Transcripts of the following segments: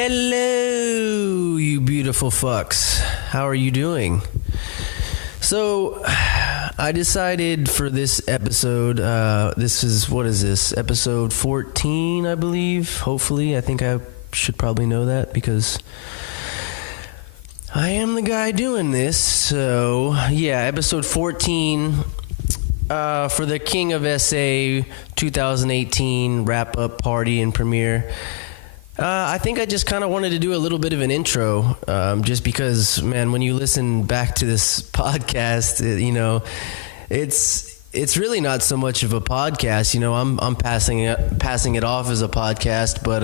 Hello, you beautiful fucks. How are you doing? So, I decided for this episode, what is this? Episode 14, I believe. Hopefully, I think I should probably know that because I am the guy doing this. So, yeah, episode 14 for the K.O.S.A 2018 wrap-up party and premiere. I think I just kind of wanted to do a little bit of an intro, just because, man, when you listen back to this podcast, it's really not so much of a podcast. You know, I'm passing it off as a podcast, but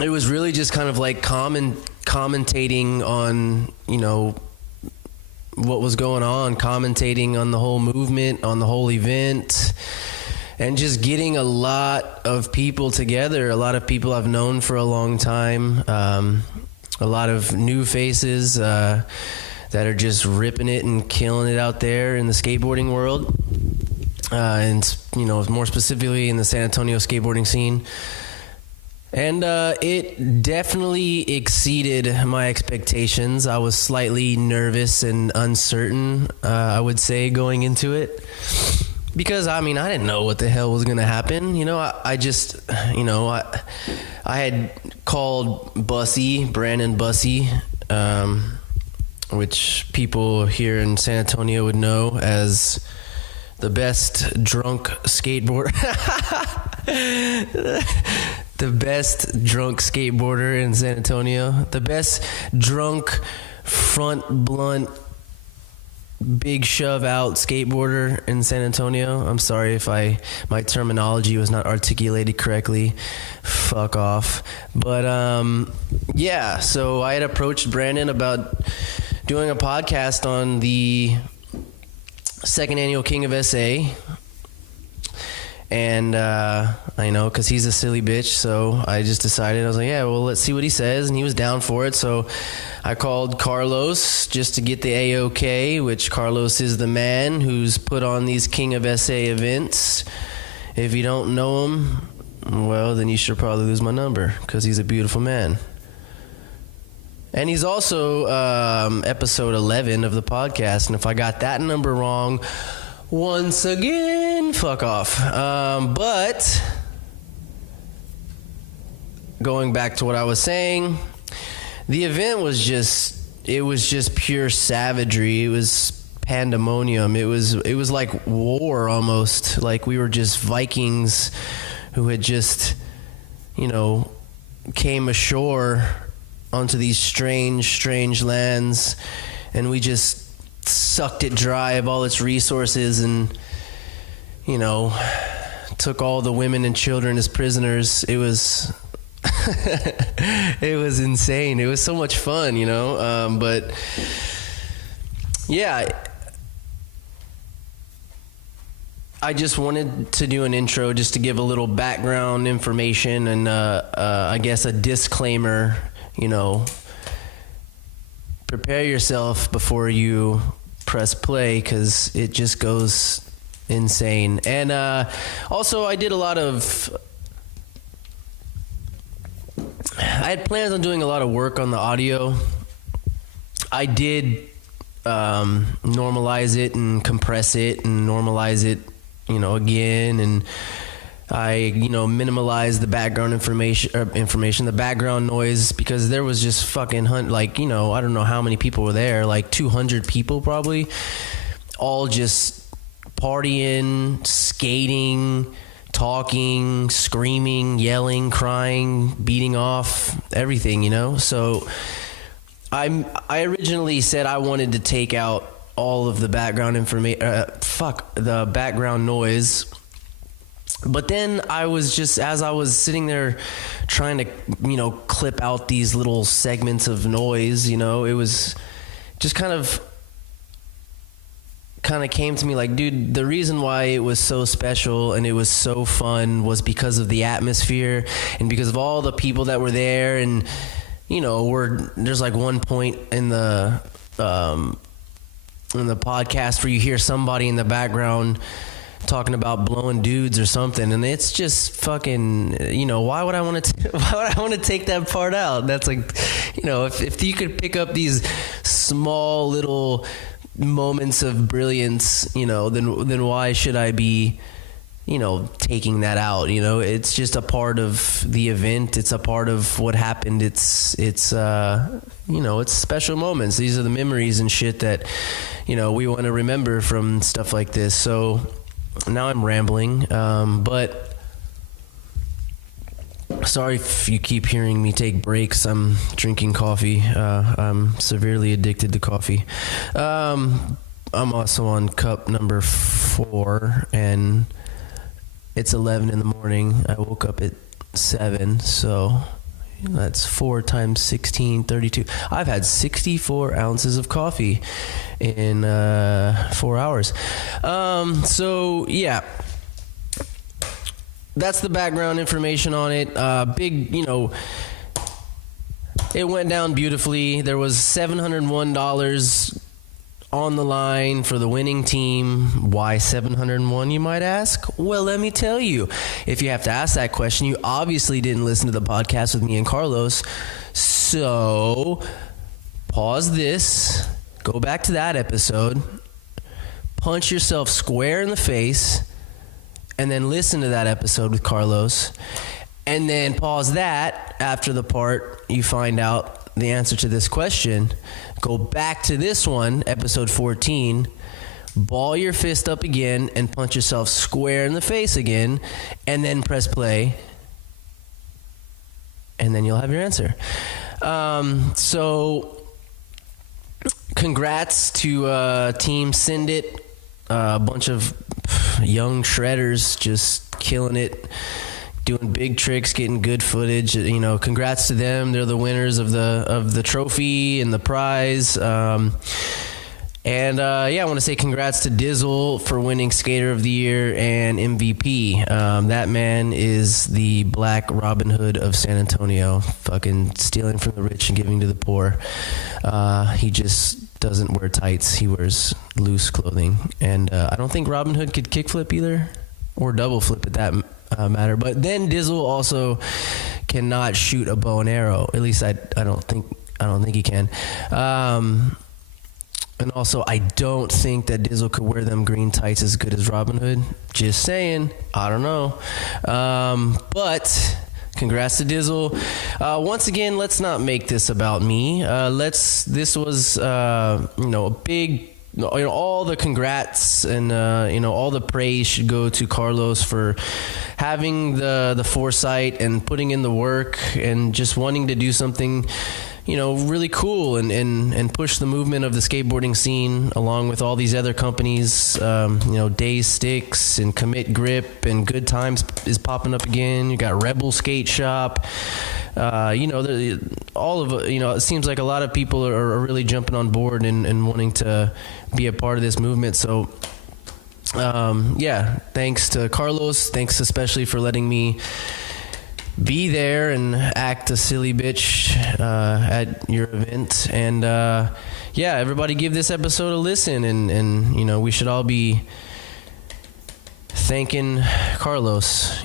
it was really just kind of like commentating on, what was going on, commentating on the whole movement, on the whole event. And just getting a lot of people together, a lot of people I've known for a long time, a lot of new faces that are just ripping it and killing it out there in the skateboarding world, and more specifically in the San Antonio skateboarding scene. And it definitely exceeded my expectations. I was slightly nervous and uncertain, I would say, going into it. Because, I didn't know what the hell was going to happen. I had called Bussey, Brandon Bussey, which people here in San Antonio would know as the best drunk skateboarder. The best drunk skateboarder in San Antonio. The best drunk front blunt big shove out skateboarder in San Antonio. I'm sorry if my terminology was not articulated correctly. Fuck off. But yeah, so I had approached Brandon about doing a podcast on the second annual K.O.S.A. And I know, because he's a silly bitch, so I just decided, I was like, yeah, well, let's see what he says. And he was down for it, so I called Carlos just to get the AOK, which Carlos is the man who's put on these K.O.S.A events. If you don't know him, well, then you should probably lose my number, because he's a beautiful man. And he's also episode 11 of the podcast, and if I got that number wrong, once again, fuck off. But going back to what I was saying, the event was just pure savagery. It was pandemonium. It was like war almost. Like we were just Vikings who had just, came ashore onto these strange lands, and we just sucked it dry of all its resources and, took all the women and children as prisoners. It was it was insane. It was so much fun, but yeah, I just wanted to do an intro just to give a little background information and I guess a disclaimer. Prepare yourself before you press play, because it just goes insane. And also I had plans on doing a lot of work on the audio. I did normalize it and compress it and normalize it, again, and I, minimalized the background information, the background noise, because there was just fucking I don't know how many people were there, like 200 people probably, all just partying, skating, talking, screaming, yelling, crying, beating off, everything, So I originally said I wanted to take out all of the background the background noise. But then I was just, as I was sitting there trying to, clip out these little segments of noise, it was just kind of came to me like, dude, the reason why it was so special and it was so fun was because of the atmosphere and because of all the people that were there. And, there's like one point in the podcast where you hear somebody in the background talking about blowing dudes or something, and it's just fucking, you know, why would I want to take that part out? That's like, you know, if you could pick up these small little moments of brilliance, you know, then why should I be, you know, taking that out? You know, it's just a part of the event. It's a part of what happened. It's you know, it's special moments. These are the memories and shit that, you know, we want to remember from stuff like this. So now I'm rambling, but sorry if you keep hearing me take breaks. I'm drinking coffee. I'm severely addicted to coffee. I'm also on cup number 4, and it's 11 in the morning. I woke up at 7, so that's 4 times 16, 32. I've had 64 ounces of coffee in 4 hours. So yeah, that's the background information on it. Big, you know, it went down beautifully. There was $701 on the line for the winning team. Why 701, you might ask? Well, let me tell you. If you have to ask that question, you obviously didn't listen to the podcast with me and Carlos. So pause this, go back to that episode, punch yourself square in the face, and then listen to that episode with Carlos, and then pause that after the part you find out the answer to this question. Go back to this one, episode 14, ball your fist up again and punch yourself square in the face again, and then press play, and then you'll have your answer. So congrats to Team Sindit, a bunch of young shredders just killing it, doing big tricks, getting good footage. You know, congrats to them. They're the winners of the trophy and the prize. Yeah, I want to say congrats to Dizzle for winning Skater of the Year and MVP. That man is the Black Robin Hood of San Antonio, fucking stealing from the rich and giving to the poor. He just doesn't wear tights. He wears loose clothing. And I don't think Robin Hood could kickflip either, or double flip at that matter. But then Dizzle also cannot shoot a bow and arrow. At least I don't think he can. And also, I don't think that Dizzle could wear them green tights as good as Robin Hood. Just saying. I don't know. But congrats to Dizzle. Once again, let's not make this about me. This was, a big, all the congrats and, all the praise should go to Carlos for having the foresight and putting in the work and just wanting to do something, really cool and push the movement of the skateboarding scene along with all these other companies. Days Sticks and Commit Grip and Good Times is popping up again. You got Rebel Skate Shop. It seems like a lot of people are really jumping on board and wanting to be a part of this movement. So, thanks to Carlos. Thanks especially for letting me be there and act a silly bitch at your event. And everybody give this episode a listen, and we should all be thanking Carlos.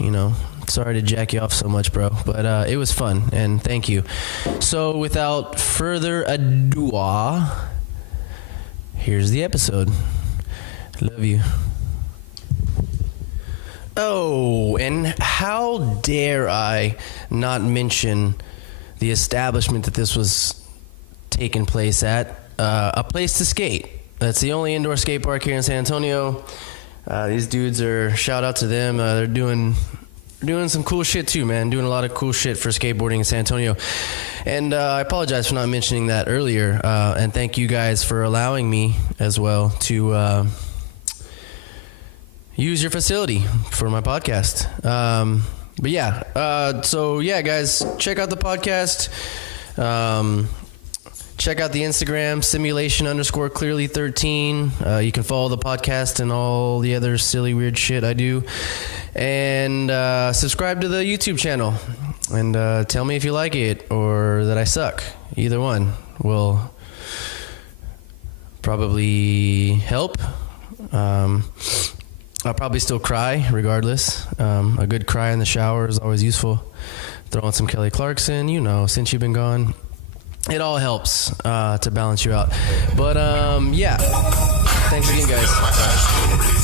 Sorry to jack you off so much, bro, but it was fun, and thank you. So without further ado, here's the episode. Love you. Oh, and how dare I not mention the establishment that this was taking place at, A Place to Skate. That's the only indoor skate park here in San Antonio. These dudes shout out to them. They're doing some cool shit too, man. Doing a lot of cool shit for skateboarding in San Antonio. And I apologize for not mentioning that earlier. And thank you guys for allowing me as well to use your facility for my podcast. Guys, check out the podcast. Check out the Instagram, simulation_clearly13. You can follow the podcast and all the other silly, weird shit I do. And subscribe to the YouTube channel. And tell me if you like it or that I suck. Either one will probably help. I'll probably still cry regardless. A good cry in the shower is always useful. Throw on some Kelly Clarkson, since you've been gone. It all helps to balance you out. But, yeah. Thanks again, guys.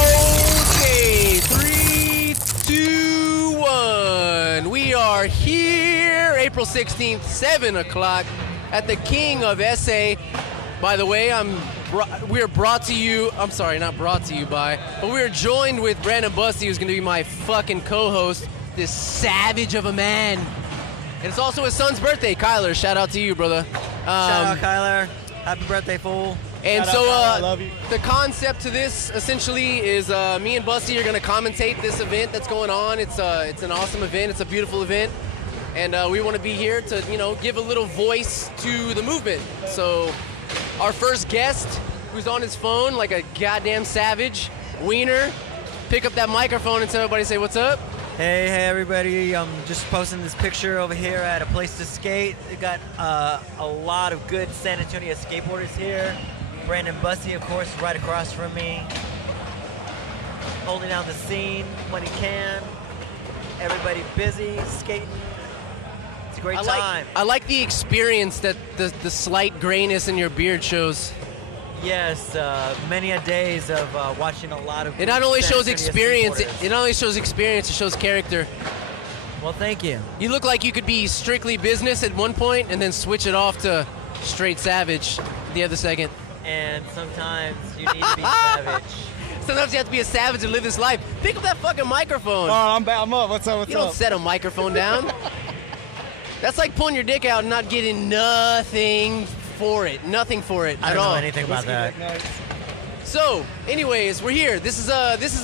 Okay, 3, 2, 1. We are here, April 16th, 7 o'clock, at the K.O.S.A. By the way, we are brought to you, I'm sorry, not brought to you by, but we are joined with Brandon Bussey, who's going to be my fucking co-host, this savage of a man. And it's also his son's birthday, Kyler. Shout out to you, brother. Shout out, Kyler. Happy birthday, fool. And Shout so out, Kyler. I love you. The concept to this, essentially, is me and Bussey are going to commentate this event that's going on. It's an awesome event. It's a beautiful event. And we want to be here to, give a little voice to the movement. So our first guest, who's on his phone like a goddamn savage, Wiener, pick up that microphone and tell everybody, say, what's up? Hey, everybody. I'm just posting this picture over here at a place to skate. We got a lot of good San Antonio skateboarders here. Brandon Bussey, of course, right across from me, holding down the scene when he can. Everybody busy, skating. It's a great time. I like the experience that the slight grayness in your beard shows. Yes, many a days of watching a lot of. It not only San shows Antonio experience, skateboarders. it not only shows experience, it shows character. Well, thank you. You look like you could be strictly business at one point and then switch it off to straight savage the other second. And sometimes you need to be savage. Sometimes you have to be a savage and live this life. Pick up that fucking microphone. Oh, I'm up. What's up? You don't set a microphone down. That's like pulling your dick out and not getting nothing for it. Nothing for it I at don't all. know anything about that. So, anyways, we're here. This is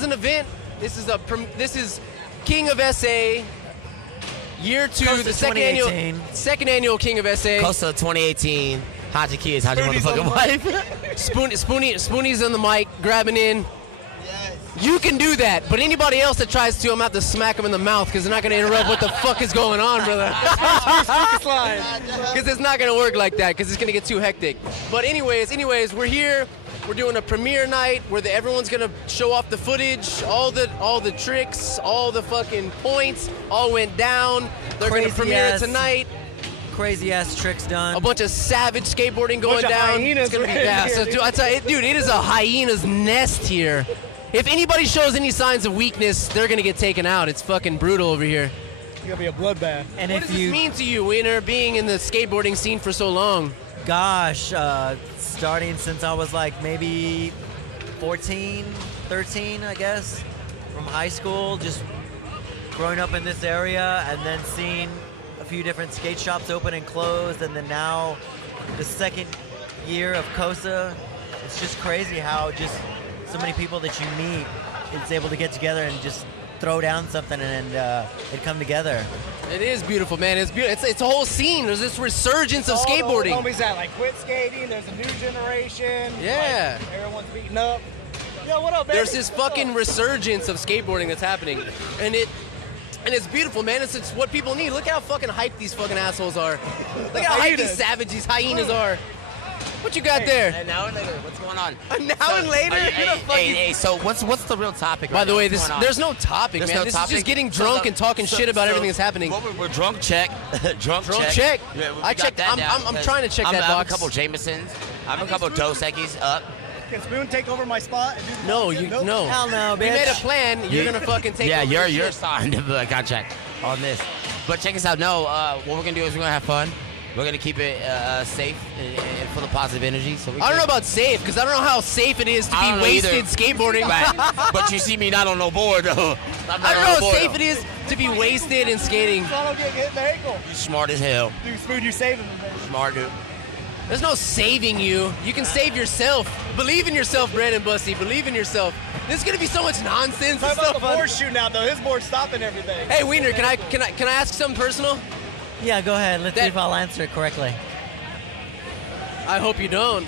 an event. This is K.O.S.A. Year 2, K.O.S.A. the second 2018. annual K.O.S.A. K.O.S.A. 2018. How'd your kids? How'd your motherfucking wife? Spoonie's on the mic, grabbing in. You can do that, but anybody else that tries to, I'm going to have to smack them in the mouth because they're not going to interrupt what the fuck is going on, brother. Because it's not going to work like that because it's going to get too hectic. But anyways, we're here. We're doing a premiere night where everyone's going to show off the footage, all the tricks, all the fucking points, all went down. They're going to premiere it tonight. Crazy ass tricks done. A bunch of savage skateboarding going Bunch of down. hyenas It's gonna be right here, so, I tell you, dude, it is a hyena's nest here. If anybody shows any signs of weakness, they're gonna get taken out. It's fucking brutal over here. It's gonna be a bloodbath. And What if does you, this mean to you, Wiener, being in the skateboarding scene for so long? gosh, starting since I was like maybe 14, 13, I guess, from high school, just growing up in this area and then seeing a few different skate shops open and closed, and then now the second year of K.O.S.A. It's just crazy how just so many people that you meet is able to get together and just throw down something and it come together. It is beautiful, man. It's beautiful. It's a whole scene. There's this resurgence of All the skateboarding. homies that quit skating. There's a new generation. Yeah. Everyone's beating up. Yo, what up, baby? There's this fucking resurgence of skateboarding that's happening, and it's beautiful, man. It's what people need. Look how fucking hyped these fucking assholes are. Look how hyped these savage, these hyenas are. What you got there? An hour later, what's going on? An hour later? Who the fuck is- Hey, so what's the real topic? By right the now? way, What's going on? there's no topic, There's man. no This topic? is just getting So drunk the- and talking shit about everything that's happening. We're drunk check. drunk check. Yeah, we I got checked- that I'm- down, I'm 'cause trying to check that I have box. a couple Jamesons. I have a couple Dos Equis up. Can Spoon take over my spot? And do the No, bullshit? you Nope. no. Hell no, We bitch. made a plan. You're gonna fucking take Yeah, over you're this shit. signed a contract on this. But check us out. No, what we're gonna do is we're gonna have fun. We're gonna keep it safe and full of positive energy. So I don't know about safe because I don't know how safe it is to I be don't know wasted either. skateboarding. Right. But you see me not on no board though. I don't know how safe it is to be wasted in skating. So I don't get hit in the ankle. You smart as hell. Dude, Spoon, you saving me, man. Smart dude. There's no saving you. You can save yourself. Believe in yourself, Brandon Bussey. Believe in yourself. This is gonna be so much nonsense. Talk It's about so the fun. board shooting out, though. His board's stopping everything. Hey, Wiener, can I ask something personal? Yeah, go ahead. Let's see That- if I'll answer it correctly. I hope you don't.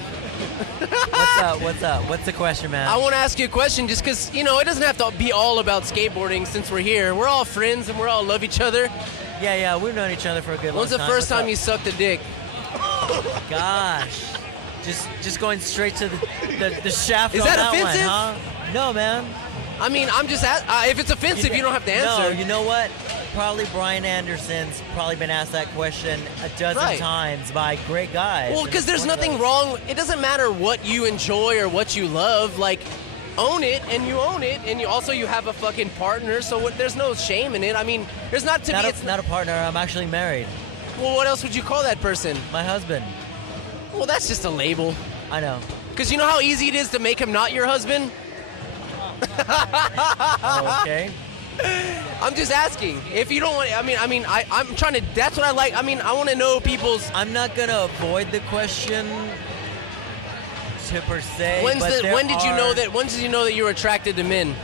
What's up? What's the question, man? I want to ask you a question just because, it doesn't have to be all about skateboarding since we're here. We're all friends and we all love each other. Yeah, we've known each other for a good long When's time. the first What's time up? you sucked a dick? Gosh. Just going straight to the shaft Is on that that offensive? one, huh? No, man. I mean, I'm just if it's offensive, you don't have to answer. No, you know what? Probably Brian Anderson's probably been asked that question a dozen times by great guys. Well, because there's nothing wrong. It doesn't matter what you enjoy or what you love. Like, own it, and you own it, and you have a fucking partner. So there's no shame in it. I mean, there's not to be. It's not a partner. I'm actually married. Well, what else would you call that person? My husband. Well, that's just a label. I know. Because you know how easy it is to make him not your husband? Okay. I'm just asking. If you don't want, I'm trying to. That's what I like. I mean, I want to know people's. I'm not gonna avoid the question per se. When did you know that? When did you know that you were attracted to men?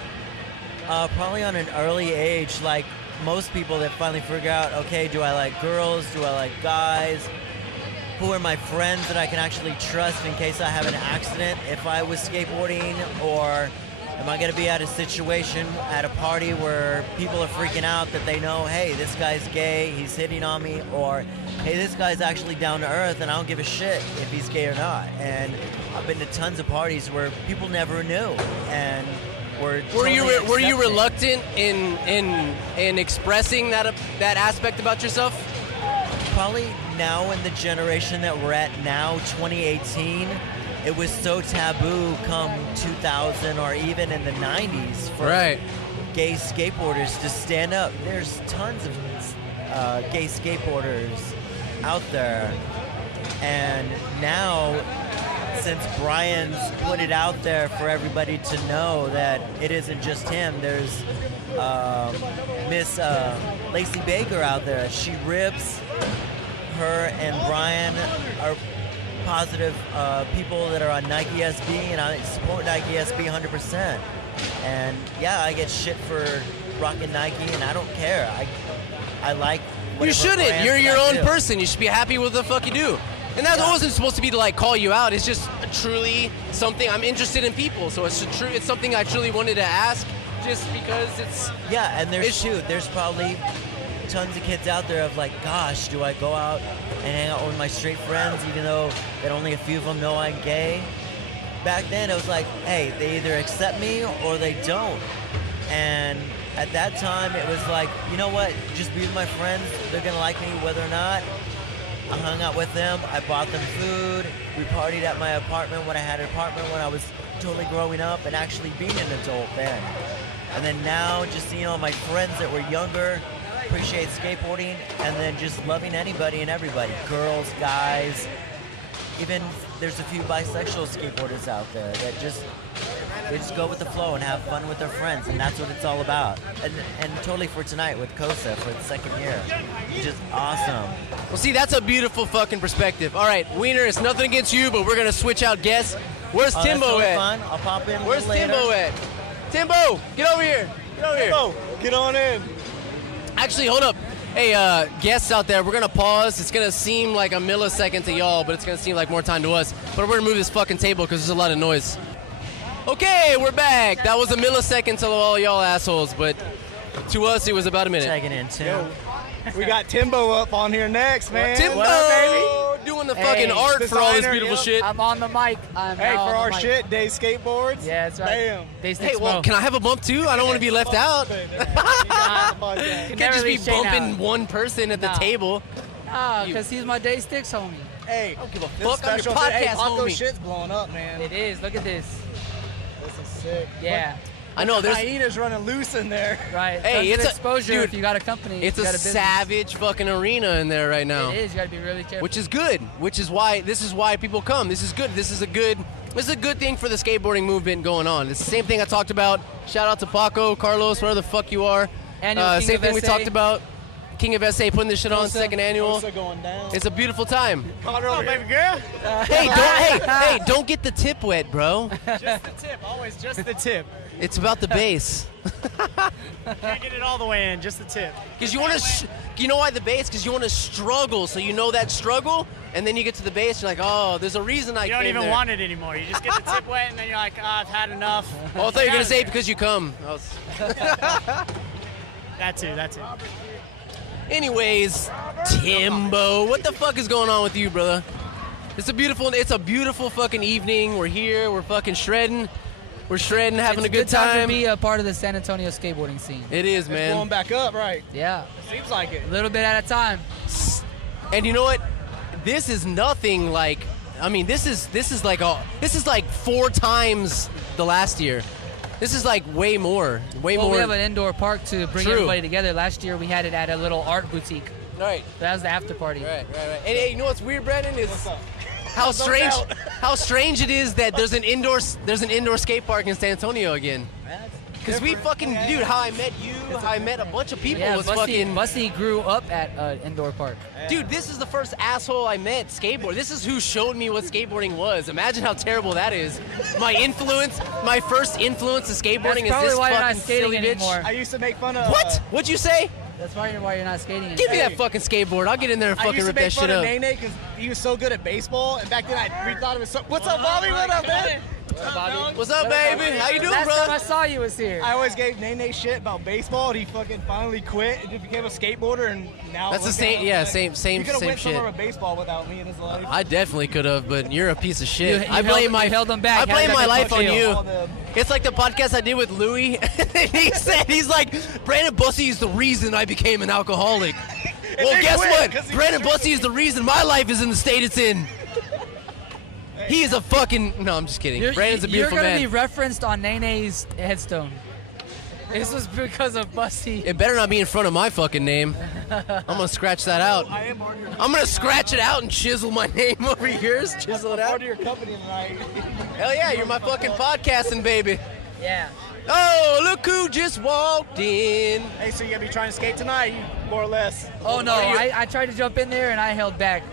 Probably on an early age, like most people that finally figure out, okay, do I like girls? Do I like guys? Who are my friends that I can actually trust in case I have an accident if I was skateboarding? Or am I going to be at a situation at a party where people are freaking out that they know, hey, this guy's gay, he's hitting on me, or hey, this guy's actually down to earth and I don't give a shit if he's gay or not. And I've been to tons of parties where people never knew and were you reluctant in expressing that aspect about yourself? Probably now in the generation that we're at now, 2018, it was so taboo come 2000 or even in the 90s for gay skateboarders to stand up. There's tons of gay skateboarders out there. And now, since Brian's put it out there for everybody to know that it isn't just him, there's Miss Lacey Baker out there. She rips. Her and Brian are positive people that are on Nike SB, and I support Nike SB 100%. And yeah, I get shit for rocking Nike, and I don't care. I like. You shouldn't. You're your own person. You should be happy with the fuck you do. And that wasn't supposed to be to like call you out. It's just truly something I'm interested in people. So it's something I truly wanted to ask, just because it's. Yeah, and there's probably tons of kids out there of like, gosh, do I go out and hang out with my straight friends even though that only a few of them know I'm gay? Back then it was like, hey, they either accept me or they don't. And at that time it was like, you know what, just be with my friends, they're gonna like me whether or not. I hung out with them, I bought them food, we partied at my apartment when I had an apartment when I was totally growing up and actually being an adult then. And then now just seeing all my friends that were younger appreciate skateboarding, and then just loving anybody and everybody, girls, guys, even there's a few bisexual skateboarders out there that they just go with the flow and have fun with their friends, and that's what it's all about. And totally for tonight with K.O.S.A for the second year, just awesome. Well, see, that's a beautiful fucking perspective. All right, Wiener, it's nothing against you, but we're gonna switch out guests. Where's Timbo that's totally at? Fun. I'll pop in. Where's later. Timbo at? Timbo, get over here. Get over here. Timbo, get on in. Actually, hold up. Hey, guests out there, we're going to pause. It's going to seem like a millisecond to y'all, but it's going to seem like more time to us. But we're going to move this fucking table because there's a lot of noise. Okay, we're back. That was a millisecond to all y'all assholes, but to us, it was about a minute. Checking in, too. Yo, we got Timbo up on here next, man. Timbo, What up, baby? doing the fucking art for all this beautiful shit. I'm on the mic. Hey, for our shit, Day Skateboards. Yeah, that's right. Bam. Hey, well, can I have a bump too? I don't want to be left out. Hey, Can't just be bumping one person at the table. Nah, because he's my Day Sticks homie. I don't give a this fuck. I'm your special podcast hey, Paco homie. shit's blowing up, man. It is. Look at this. This is sick. Yeah. I know there's. Hyenas running loose in there. Right. Hey, So it's a exposure dude, if you got a company. It's you a got business. savage fucking arena in there right now. It is. You got to be really careful. Which is good. Which is why people come. This is good. This is a good thing for the skateboarding movement going on. It's the same thing I talked about. Shout out to Paco, Carlos, wherever the fuck you are. Annual Same thing we K.O.S.A. talked about. King of SA, putting this shit on, second annual. K.O.S.A going down. It's a beautiful time. Oh, baby girl. Hey, don't get the tip wet, bro. Just the tip. Always just the tip. It's about the base. Can't get it all the way in. Just the tip. Because you want to, you know why the base? Because you want to struggle, so you know that struggle, and then you get to the base, you're like, oh, there's a reason I You came don't even there. want it anymore. You just get the tip wet, and then you're like, I've had enough. Oh, I thought you were gonna say because you come. That too. Anyways, Timbo, what the fuck is going on with you, brother? It's a beautiful fucking evening. We're here. We're fucking shredding. We're shredding, having It's a good time time. to be a part of the San Antonio skateboarding scene. It is, It's man. going back up, right? Yeah, Seems like it. a little bit at a time. And you know what? This is nothing like. I mean, this is like 4 times the last year. This is like way more. We have an indoor park to bring True. everybody together. Last year we had it at a little art boutique. Right. That was the after party. Right. And hey, you know what's weird, Brandon? Is What's up? how strange out. how strange it is that there's an indoor skate park in San Antonio again. Because we fucking, dude, how I met you, how I met a bunch of people Yeah, was fucking. Bussey grew up at an indoor park. Dude, this is the first asshole I met skateboard. This is who showed me what skateboarding was. Imagine how terrible that is. My first influence to skateboarding That's is this probably why you're not fucking skating silly anymore. bitch. I used to make fun of. What? What'd you say? That's why you're not skating anymore. Give me that fucking skateboard. I'll get in there and I fucking used to rip make that fun shit of up. Nene because he was so good at baseball, and back then we thought it was so. What's up, Bobby? What up, man? Bobby? What's up, baby? How you doing, Last time bro? I saw you was here. I always gave Nene shit about baseball, and he fucking finally quit and just became a skateboarder, and now That's the look same- at him, yeah, like, same He could have went shit. somewhere with baseball without me in his life. I definitely could have, but you're a piece of shit. You I blame you held them back. I blame my life on you. All them. It's like the podcast I did with Louis. He said, he's like, Brandon Bussey is the reason I became an alcoholic. Well, they guess quit, what? 'cause he Brandon was Bussey is the reason my life is in the state it's in. He is a fucking. No, I'm just kidding. Brandon's a beautiful You're gonna man. be referenced on Nene's headstone. This was because of Bussey. It better not be in front of my fucking name. I'm gonna scratch that out. I am part of your, I'm gonna scratch it out and chisel my name over yours. Chisel it out. part of your company tonight. Hell yeah, you're my fucking podcasting baby. Yeah. Oh, look who just walked in. Hey, so you gonna be trying to skate tonight, more or less? Oh no, Are you- I tried to jump in there and I held back.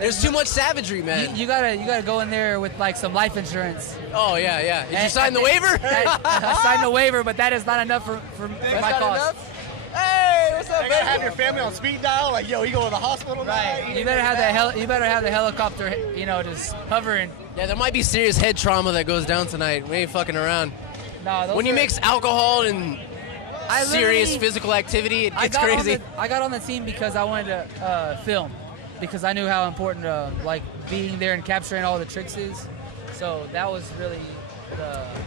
There's too much savagery, man. You gotta go in there with like some life insurance. Oh yeah. Did you And- sign the waiver? I signed the waiver, but that is not enough for That's my not cost. enough? Hey, what's up, You gotta have baby? your family on speed dial, like, yo, you going to the hospital tonight? You better have you better have the helicopter, just hovering. Yeah, there might be serious head trauma that goes down tonight. We ain't fucking around. No, those When you are- mix alcohol and I serious literally- physical activity, it I gets got on crazy. I got on the team because I wanted to film, because I knew how important like being there and capturing all the tricks is. So that was really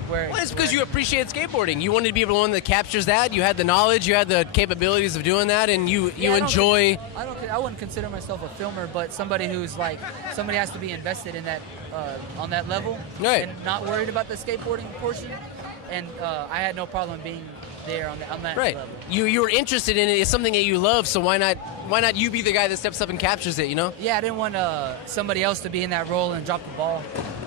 where. Well, it's because you appreciate skateboarding. You wanted to be the one that captures that. You had the knowledge, you had the capabilities of doing that, and you enjoy. I wouldn't consider myself a filmer, but somebody who's like somebody has to be invested in that on that level, Right. and not worried about the skateboarding portion. And I had no problem being there on that Right. level. You were interested in it. It's something that you love. So why not you be the guy that steps up and captures it? You know. Yeah, I didn't want somebody else to be in that role and drop the ball,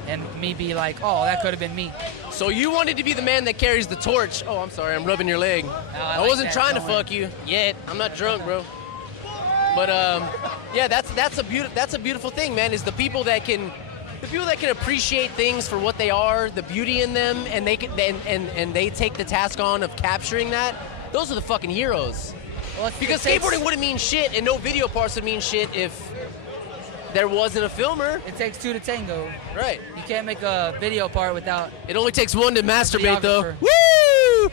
and me be like, oh, that could have been me. So you wanted to be the man that carries the torch. Oh, I'm sorry. I'm rubbing your leg. I I like wasn't that. trying to Don't fuck you yet. I'm not drunk, bro. But yeah, that's a beautiful thing, man. Is the people that can appreciate things for what they are, the beauty in them, and they can and they take the task on of capturing that. Those are the fucking heroes. Well, Because skateboarding wouldn't mean shit, and no video parts would mean shit if there wasn't a filmer. It takes two to tango. Right. You can't make a video part without. It only takes one to masturbate, though. Videographer. Woo!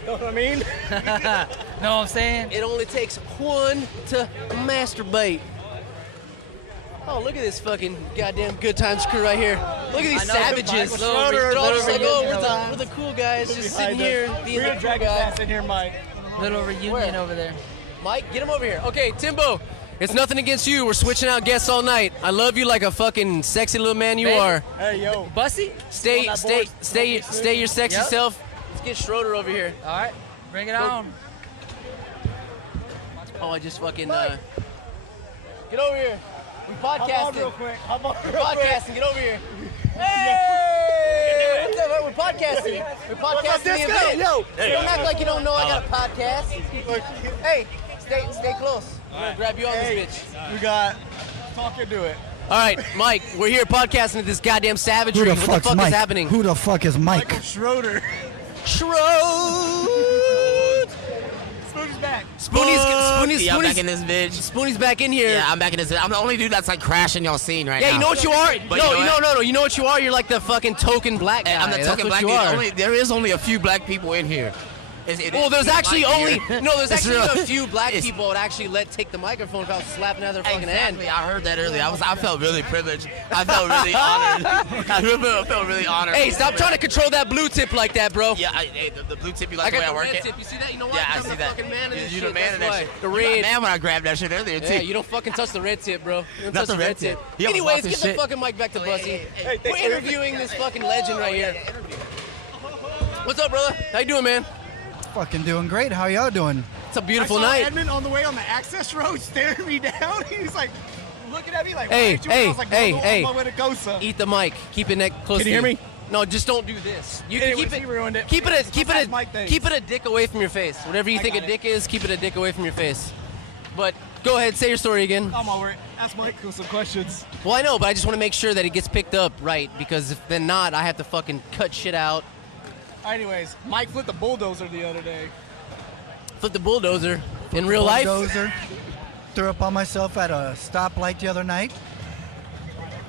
You know what I mean? Know what I'm saying? It only takes one to masturbate. Oh, look at this fucking goddamn good times crew right here. Look at these I know, savages. Michael They're all just like, oh, reunion we're the cool guys just sitting Behind us. here being We're the gonna cool drag his guys. ass in here, Mike. Little reunion Where? over there. Mike, get him over here. Okay, Timbo, it's nothing against you. We're switching out guests all night. I love you like a fucking sexy little man you Baby. are. Hey, yo. Bussy? Stay On that stay board. stay your sexy Yep. self. Let's get Schroeder over here. All right, bring it on. Oh, I just fucking get over here. We Hop on real podcasting. quick. Hop on We're real quick. podcasting. Get over here. Hey! What's up? We're podcasting. We're podcasting the Disco? event. Yo. Don't act like you don't know I got a podcast. Hey, stay close. I'm gonna grab you on this bitch. We got talk into it. All right, Mike, we're here podcasting at this goddamn savagery. Who the What the fuck's fuck Mike? is happening? Who the fuck is Mike? Michael Schroeder. Schroed. Spooner's back. Spoonie's Yeah, I'm back in this bitch. Spoonie's back in here. Yeah, I'm back in this. I'm the only dude that's like crashing y'all scene right now. Yeah, you know what you are? But No, you know what? no. You know what you are? You're like the fucking token black guy. I'm the That's token what black you dude. are. There is only a few black people in here. Well, there's actually only It's actually real. a few black It's- people would actually take the microphone without slapping out their fucking hand. Exactly. I heard that earlier. I felt really privileged. I felt really honored. I felt really honored. Hey, stop trying to control that blue tip like that, bro. Yeah, the blue tip. You like I the way got I the work red it? tip. You see that? You know what? Yeah, I I'm see the that. fucking man in this You shit. the man in That's that why. shit. The You got red. man when I grabbed that shit earlier too. Yeah, you don't fucking touch the red tip, bro. You don't Not touch the the red red tip. tip. He almost Anyways, lost his get the shit. fucking mic back to Bussey. Hey, We're interviewing this fucking legend right here. What's up, brother? How you doing, man? Fucking doing great. How y'all doing? It's a beautiful I saw night. Edmund on the way on the access road staring me down. He's like looking at me like, Hey, why aren't you? I was like, hey, no, I'm hey. on my way to K.O.S.A. Eat the mic. Keep it neck close. Can you to hear me? No, just don't do this. You Anyways, keep it. he ruined it. Keep it That's Mike a thing. keep it a dick away from your face. Whatever you I think a got dick is, keep it a dick away from your face. But go ahead, say your story again. I'm over it. Ask Mike some questions. Well, I know, but I just want to make sure that it gets picked up right, because if then not, I have to fucking cut shit out. Anyways, Mike flipped the bulldozer the other day. Flip the bulldozer in real life. Bulldozer. Threw up on myself at a stoplight the other night.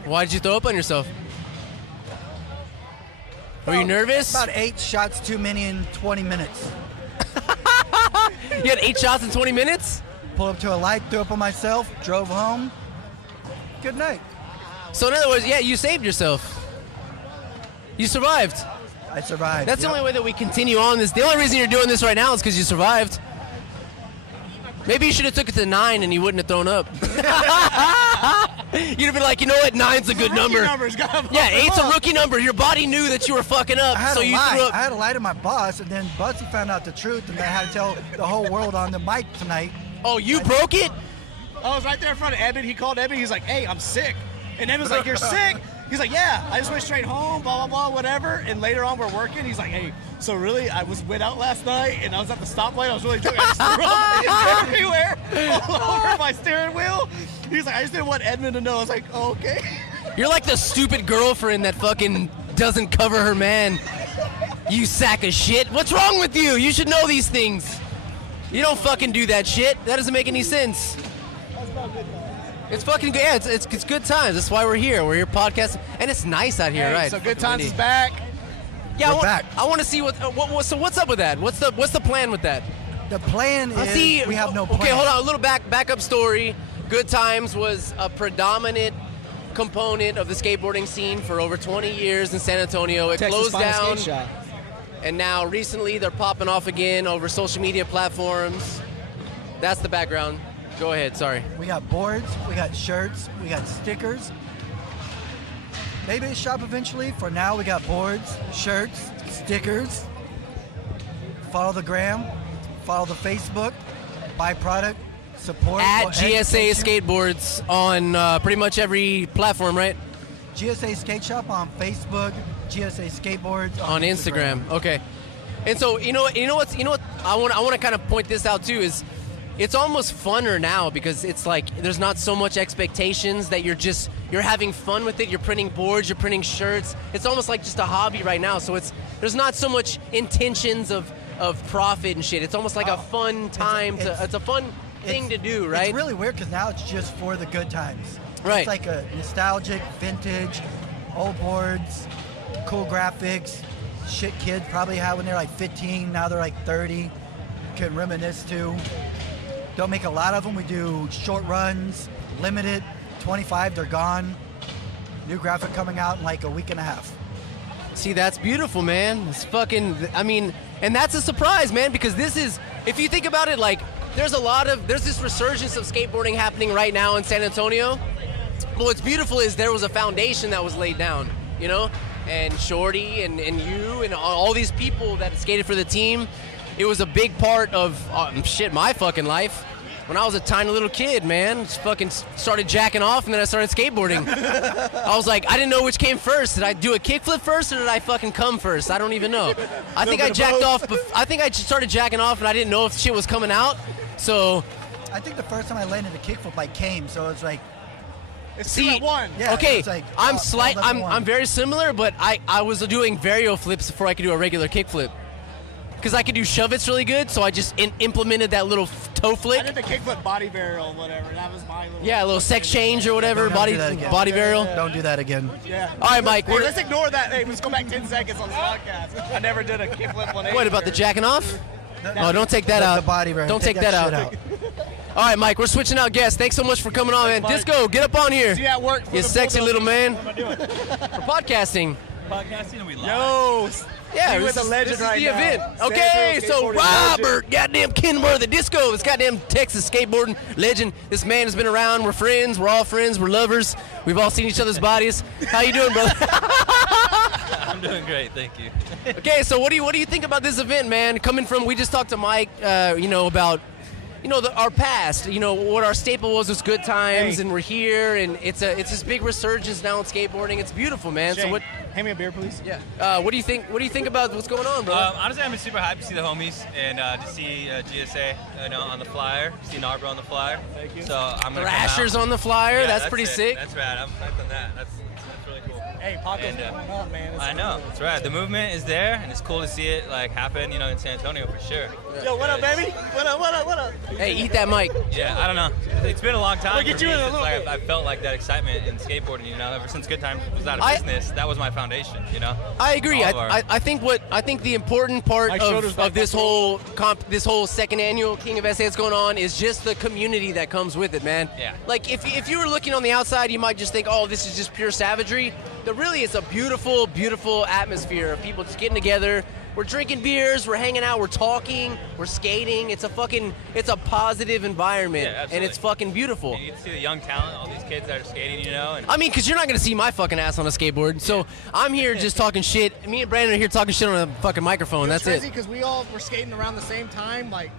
Why did you throw up on yourself? Were you nervous? About 8 shots too many in 20 minutes. You had 8 shots in 20 minutes? Pulled up to a light, threw up on myself, drove home. Good night. So in other words, yeah, you saved yourself. You survived. I survived. That's Yep. the only way that we continue on this. The only reason you're doing this right now is because you survived. Maybe you should have took it to 9 and you wouldn't have thrown up. You'd have been like, you know what, 9's a good number. Yeah, 8's a rookie number. Your body knew that you were fucking up, I had so to you lie. threw up. I had to lie to my boss, and then Bussey found out the truth, and I had to tell the whole world on the mic tonight. Oh, you broke it? I was right there in front of Edmund. He called Edmund. He's like, hey, I'm sick. And Edmund's like, you're sick? He's like, yeah, I just went straight home, blah, blah, blah, whatever. And later on, we're working. He's like, hey, so really, went out last night, and I was at the stoplight. I was really drunk. I just threw up everywhere, all over my steering wheel. He's like, I just didn't want Edmund to know. I was like, oh, okay. You're like the stupid girlfriend that fucking doesn't cover her man. You sack of shit. What's wrong with you? You should know these things. You don't fucking do that shit. That doesn't make any sense. It's fucking good. Yeah, it's good times. That's why we're here. We're here podcasting, and it's nice out here, Hey, right? so Good Fucking Times windy. is back. Yeah, We're back. I want to see so what's up with that? What's the plan with that? The plan is we have no plan. Okay, hold on. A little backup story. Good Times was a predominant component of the skateboarding scene for over 20 years in San Antonio. It Texas closed finest down, skate shop. and now recently they're popping off again over social media platforms. That's the background. Go ahead. Sorry. We got boards, we got shirts, we got stickers. Maybe a shop eventually. For now, we got boards, shirts, stickers. Follow the gram, follow the Facebook, buy product, support. At We'll GSA educate you. Skateboards on pretty much every platform, right? GSA Skate Shop on Facebook, GSA Skateboards On Instagram. Okay. And so you know what I want to kind of point this out too is it's almost funner now because it's like there's not so much expectations that you're having fun with it. You're printing boards, you're printing shirts. It's almost like just a hobby right now. So there's not so much intentions of profit and shit. It's almost like a fun time it's a fun thing to do, right? It's really weird because now it's just for the good times. Right. It's like a nostalgic, vintage, old boards, cool graphics, shit kids probably had when they're like 15, now they're like 30, can reminisce to. Don't make a lot of them. We do short runs, limited, 25, they're gone. New graphic coming out in like a week and a half. See, that's beautiful, man. It's fucking, I mean, and that's a surprise, man, because this is, if you think about it, like, there's this resurgence of skateboarding happening right now in San Antonio. But what's beautiful is there was a foundation that was laid down, you know? And Shorty and you and all these people that skated for the team, it was a big part of, my fucking life. When I was a tiny little kid, man, just fucking started jacking off and then I started skateboarding. I was like, I didn't know which came first. Did I do a kickflip first or did I fucking come first? I don't even know. I think I jacked off. I think I just started jacking off and I didn't know if shit was coming out. So I think the first time I landed a kickflip, I came, so it's like, It's 2 at 1. yeah. Okay, It's like I'm all slight. level one. I'm very similar, but I was doing vario flips before I could do a regular kickflip. Because I could do shove-its really good, so I just implemented that little toe I flick. did the kickflip body varial or whatever. That was my little. Yeah, a little sex change or whatever, Don't body do that again. varial. Don't do that again. Yeah. All right, Mike. Hey, let's ignore that. Hey, let's go back 10 seconds on the podcast. I never did a kickflip 180. What about the jacking off? Oh, don't take that The out. body varial. Don't take that out. shit All right, Mike, we're switching out guests. Thanks so much for coming on, man. Mike. Disco, get up on here. See you at work. for You the sexy bulldozer. little man. What am I doing? For podcasting. Podcasting and we live. Yo. Yeah, He this was a is- legend this is right the now. event. San Okay, Antonio so skateboarding Robert, goddamn Kenworthy, Disco, this goddamn Texas skateboarding legend. This man has been around. We're friends. We're all friends. We're lovers. We've all seen each other's bodies. How you doing, brother? I'm doing great, thank you. Okay, so what do you think about this event, man? Coming from, we just talked to Mike, about, our past. What our staple was good times, Hey. and we're here, and it's this big resurgence now in skateboarding. It's beautiful, man. Shane, So what? hand me a beer, please. Yeah. What do you think? What do you think about what's going on, bro? Honestly, I'm super hyped to see the homies and to see GSA on the flyer, see Navarro on the flyer. Thank you. So I'm gonna Thrashers come out. on the flyer. Yeah, that's pretty it. sick. That's rad. I'm hyped on that. That's really cool. Hey, Paco's And, going up, man. I know, it's rad. The movement is there, and it's cool to see it happen, in San Antonio for sure. Yo, what up, baby? What up, what up, what up? Hey, eat that mic. Yeah, I don't know. It's been a long time. We'll get for you me in a since, little bit. I felt like that excitement in skateboarding. Ever since Good Times was out of I- business, that was my foundation. I agree. All of our- I think the important part My shoulders back of this up. whole second annual King of SA that's going on is just the community that comes with it, man. Yeah. Like if you were looking on the outside, you might just think, oh, this is just pure savagery. But really, it's a beautiful, beautiful atmosphere of people just getting together. We're drinking beers, we're hanging out, we're talking, we're skating. It's a positive environment, Yeah, and it's absolutely. fucking beautiful. And you get to see the young talent, all these kids that are skating, and I mean, because you're not going to see my fucking ass on a skateboard. So I'm here just talking shit. Me and Brandon are here talking shit on a fucking microphone. That's It's crazy it. because we all were skating around the same time. Like,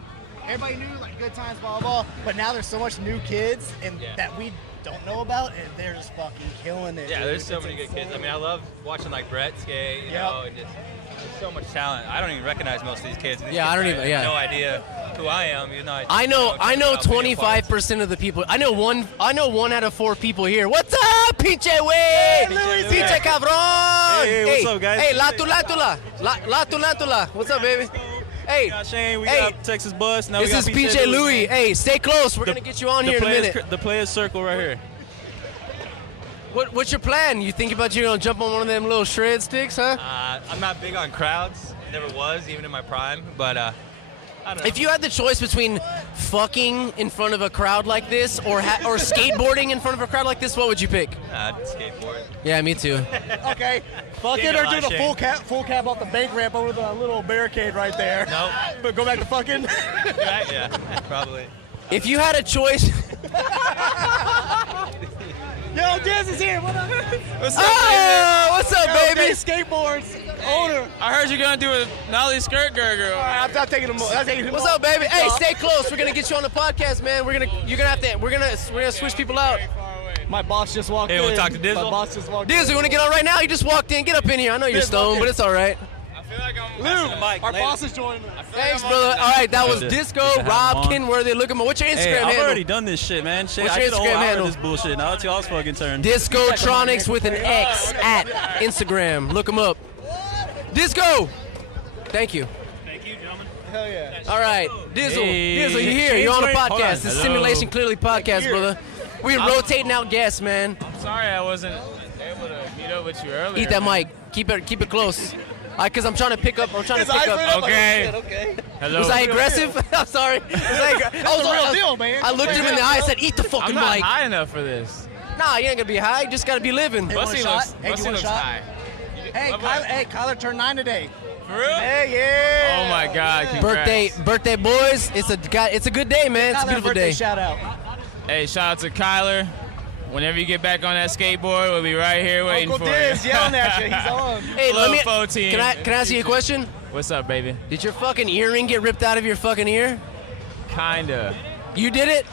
everybody knew, good times, blah, blah, blah. But now there's so much new kids and Yeah. that we don't know about, and they're just fucking killing it. yeah, dude. there's so It's many good insane. kids. I mean, I love watching Brett skate, Yep. and just there's so much talent. I don't even recognize most of these kids. These Yeah, kids I don't even- yeah. have no idea who I am, even though I know I'll be a part. 25% of the people. I know one out of 4 people here. What's up, pinche wey? Pinche cabrón. Hey, what's up, guys? Hey, latula. What's up, baby? Hey, We got Shane, we hey, got Texas Bus. Now this we is got pinche Louis. Hey, stay close. We're The- gonna get you on the here in a players, minute. The players circle right here. What's your plan? You think about you gonna jump on one of them little shred sticks, huh? I'm not big on crowds. Never was, even in my prime. But I don't know. If you had the choice between fucking in front of a crowd like this or skateboarding in front of a crowd like this, what would you pick? I'd skateboard. Yeah, me too. Okay, fuck Can't it or go do the Shane. full cab off the bank ramp over the little barricade right there. Nope. But go back to fucking. Right? Yeah, probably. If you had a choice, Yo, Jazz is here. What up? What's oh, what's up, Yo, baby? Jay Skateboards owner. I heard you're gonna do a nollie skirt gurgle. All right, I'm not taking him. I'm taking him. What's off. up, baby? Hey, stay close. We're gonna get you on the podcast, man. We're gonna switch people out. My boss just walked Hey, in. wanna talk to Dizzle? My boss just walked in. Diz, you wanna get on right now? You just walked in. Get up in here. I know you're Diz, stoned, walk but in. it's all right. I feel like I'm Luke, our boss is joining us. Thanks, brother. All right, that was Good Disco, to have Rob him on. Kenworthy. Look at my. What's your Instagram Hey, I've handle? already done this shit, man. Shit, What's I your did a whole Instagram hour handle? of this bullshit. Now it's y'all's fucking turn. Discotronics with an X at Instagram. Look him up. Disco. Thank you. Hell yeah. All right, Dizzle. Hey, Dizzle, you here? Shane's You're on the right- hold on. podcast. This is Hello. Simulation Clearly podcast, here. brother. We're rotating out guests, man. Sorry I wasn't able to meet up with you earlier. Eat that man. mic. Keep it close. Because I'm trying to pick up. His eyes lit up like, Okay. oh, shit, okay. Hello. Was I aggressive? I'm sorry. Was I That's the real deal, man. I looked him in the eye and said, "Eat the I'm fucking not mic." high enough for this. Nah, you ain't gonna be high. You just gotta be living. Hey, want a Bussey shot? looks, Hey, do you Bussey want a looks shot? high. Hey, Kyler turned 9 today. For real? Hey, yeah. Oh my God! Congrats. Birthday boys. It's a good day, man. It's a Kyler, beautiful birthday day. shout out. Hey, shout out to Kyler. Whenever you get back on that skateboard, we'll be right here waiting Uncle for Diz you. yelling at you. He's on. Hey, let me. 14. Can I ask you a question? What's up, baby? Did your fucking earring get ripped out of your fucking ear? Kinda. You did it?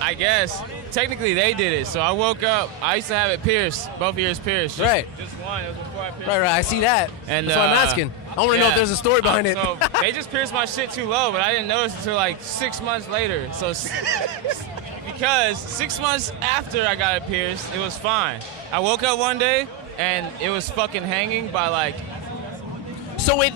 I guess. Technically, they did it. So I woke up. I used to have it pierced, both ears pierced. Right. Just one. It was before I pierced. Right. I see that. And That's what I'm asking. I want to know if Yeah. there's a story behind it. So they just pierced my shit too low, but I didn't notice until like 6 months later. So because 6 months after I got it pierced, it was fine. I woke up one day and it was fucking hanging by like. So it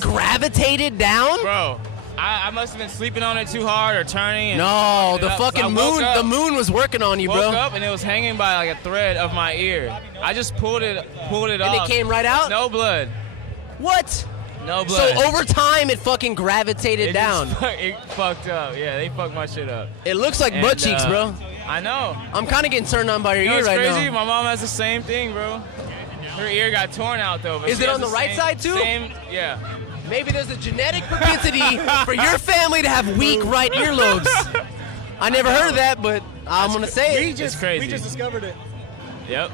gravitated down? Bro, I must have been sleeping on it too hard or turning. And No, fucking it the up. So I fucking woke moon. up- The moon was working on you, bro. Woke up and it was hanging by like a thread of my ear. I just pulled it And off. it came right out? No blood. What? No blood. So over time, it fucking gravitated It down. just it fucked up. Yeah, they fucked my shit up. It looks like And, butt cheeks, bro. I know. I'm kind of getting turned on by your You know ear what's right crazy? now. My mom has the same thing, bro. Her ear got torn out though. But Is she it has on the right same- side, too? Same, yeah. Maybe there's a genetic propensity for your family to have weak right earlobes. I never heard of that, but I'm gonna say it. It's crazy. We just discovered it. Yep.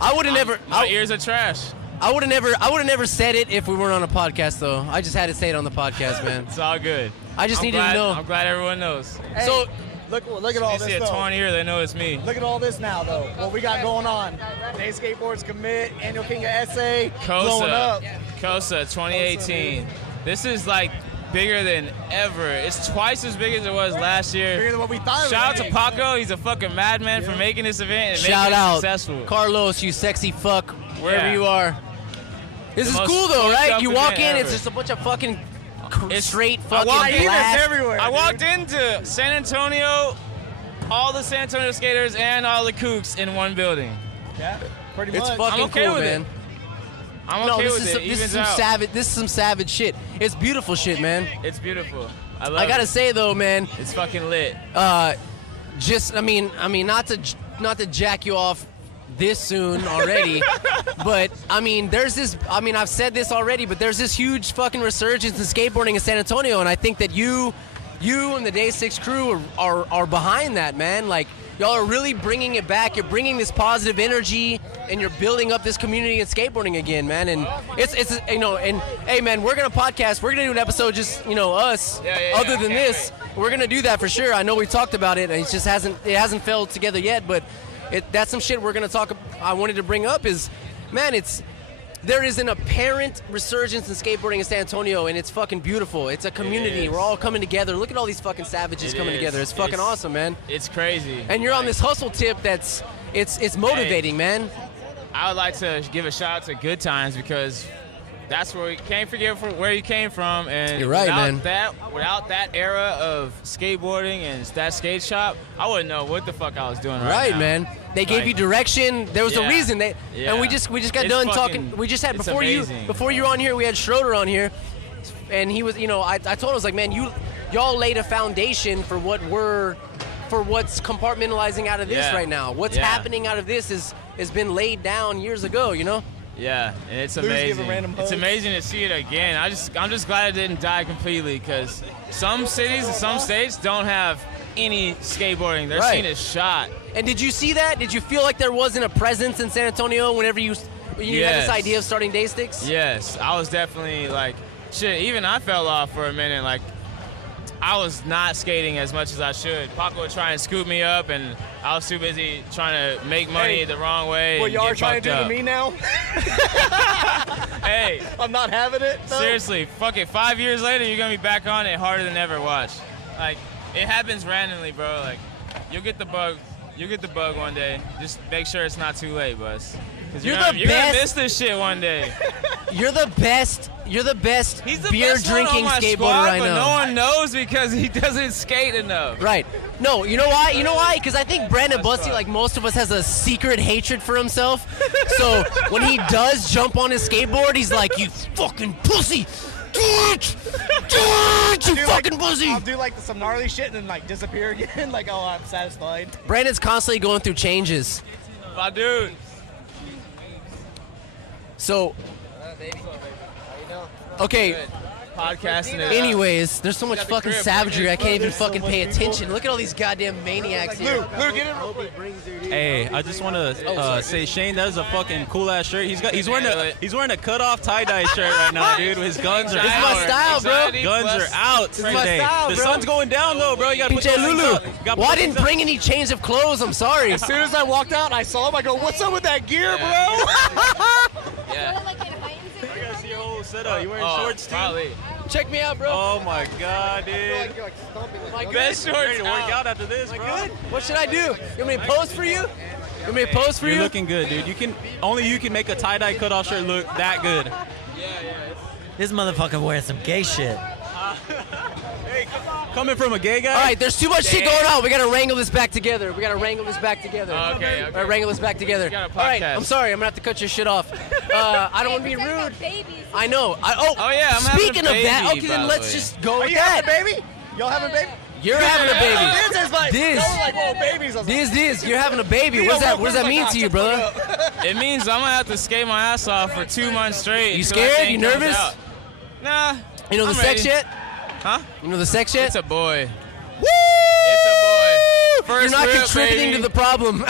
I would have never. My ears are trash. I would have never said it if we weren't on a podcast, though. I just had to say it on the podcast, man. It's all good. I just I'm needed glad, to know. I'm glad everyone knows. So Look at all They this see a though. torn ear, they know it's me. Look at all this now though. What we got going on? Day Skateboards Commit, Annual K.O.S.A. blowing up. K.O.S.A 2018. This is like bigger than ever. It's twice as big as it was last year. Bigger than what we thought it Shout out would to be. Paco. He's a fucking madman for making this event and shout making it out, successful. Carlos, you sexy fuck, wherever Yeah. you are. This The is most cool though, fucked right? up You walk event in, it's ever. just a bunch of fucking straight I fucking walked in, glass. everywhere. I walked into San Antonio, all the San Antonio skaters and all the kooks in one building. Yeah, pretty It's much. fucking I'm okay cool, with man. it. I'm No, okay this with is it. some, this is Evens some out. savage. This is some savage shit. It's beautiful shit, man. It's beautiful. I love I gotta it. say though, man. It's fucking lit. Just I mean, not to jack you off this soon already, but I mean, there's this. I mean, I've said this already, but there's this huge fucking resurgence in skateboarding in San Antonio, and I think that you and the Day 6 crew are behind that, man. Like, y'all are really bringing it back. You're bringing this positive energy, and you're building up this community in skateboarding again, man. And it's you know, and hey, man, we're gonna podcast. We're gonna do an episode just us. Other than this, we're gonna do that for sure. I know we talked about it, and it just hasn't fell together yet. But that's some shit we're gonna talk. I wanted to bring up is, man, there is an apparent resurgence in skateboarding in San Antonio, and it's fucking beautiful. It's a community. is. We're all coming together. Look at all these fucking savages coming together. It's fucking awesome, man. It's crazy. And you're on this hustle tip that's it's motivating, man. I would like to give a shout out to Good Times because that's where you can't forget where you came from. And You're right, without that era of skateboarding and that skate shop, I wouldn't know what the fuck I was doing Right, now. man. They gave you direction. There was a reason. And we just got It's done fucking- talking. We just had it's before amazing. you were on here. We had Schroeder on here, and he was. I told him, I was like, man, y'all laid a foundation for what's compartmentalizing out of this Yeah. right now. What's Yeah. happening out of this has been laid down years ago. Yeah, and it's Lou's giving amazing. random It's hugs. amazing to see it again. I'm just glad it didn't die completely because some cities and some states don't have any skateboarding. Their Right. scene is shot. And did you see that? Did you feel like there wasn't a presence in San Antonio whenever you had this Yes. idea of starting Day 6? Yes, I was definitely like, shit, even I fell off for a minute. Like, I was not skating as much as I should. Paco would try and scoop me up, and I was too busy trying to make money Hey, the wrong way. What and y'all are get trying to do fucked to up. me now? Hey, I'm not having it. though. seriously, fuck it. 5 years later, you're gonna be back on it harder than ever. Watch. Like, it happens randomly, bro. Like, you'll get the bug. You'll get the bug one day. Just make sure it's not too late, Buzz. Because You're you're the gonna best. miss this shit one day. You're the best. You're the best He's the beer best one drinking on my skateboarder squad, I know. but no one knows because he doesn't skate enough. Right. No, you know why? Because I think Brandon Bussey, like most of us, has a secret hatred for himself. So when he does jump on his skateboard, he's like, "You fucking pussy! Do it! Do it! You fucking pussy!" I'll do some gnarly shit and then disappear again. I'm satisfied. Brandon's constantly going through changes. My dude. So, okay. Podcasting it. Anyways, there's so much Got the fucking crib, savagery. I can't even There's so fucking much pay people. attention. Look at all these goddamn maniacs here. Lou, get it. Hey, I just want to say, Shane, that is a fucking cool ass shirt. He's wearing a cut off tie dye shirt right now, dude. His guns are This is out. my style, bro. Anxiety Guns plus- are out is my today. style, The bro. sun's going down though, bro. You gotta put PJ those things Lulu. up. You gotta Well, I put didn't those bring any change of clothes. I'm sorry. As soon as I walked out, I saw him. I go, "What's up with that gear, bro?" Yeah. I gotta see your whole set. setup. You wearing shorts too? Probably. Check me out, bro. Oh my God, dude. My Best You shorts ready to work out after this, bro? Good. What should I do? You want me to pose for you? You want me to pose for You're you? looking good, dude. Only you can make a tie-dye cutoff shirt look that good. This motherfucker wearing some gay shit. Coming from a gay guy. All right, there's too much shit going on. We gotta wrangle this back together. Okay. All right, wrangle this back together. got a All right, podcast. I'm sorry. I'm gonna have to cut your shit off. I don't want to be rude. I know. Oh, yeah, I'm having a Speaking of that, baby, okay, by then the let's way. just go with You that. having a baby? Y'all having a baby? You're having a baby. Diz is like, Diz. y'all were like, whoa, babies. I was like, Diz, you're having a baby. What does that mean to you, brother? It means I'm gonna have to skate my ass off for 2 months straight. You until that scared? thing You comes nervous? out. Nah. You know the I'm sex ready. shit? Huh? You know the sex shit? It's a boy. Woo! It's a boy. First You're not rip, contributing baby. to the problem.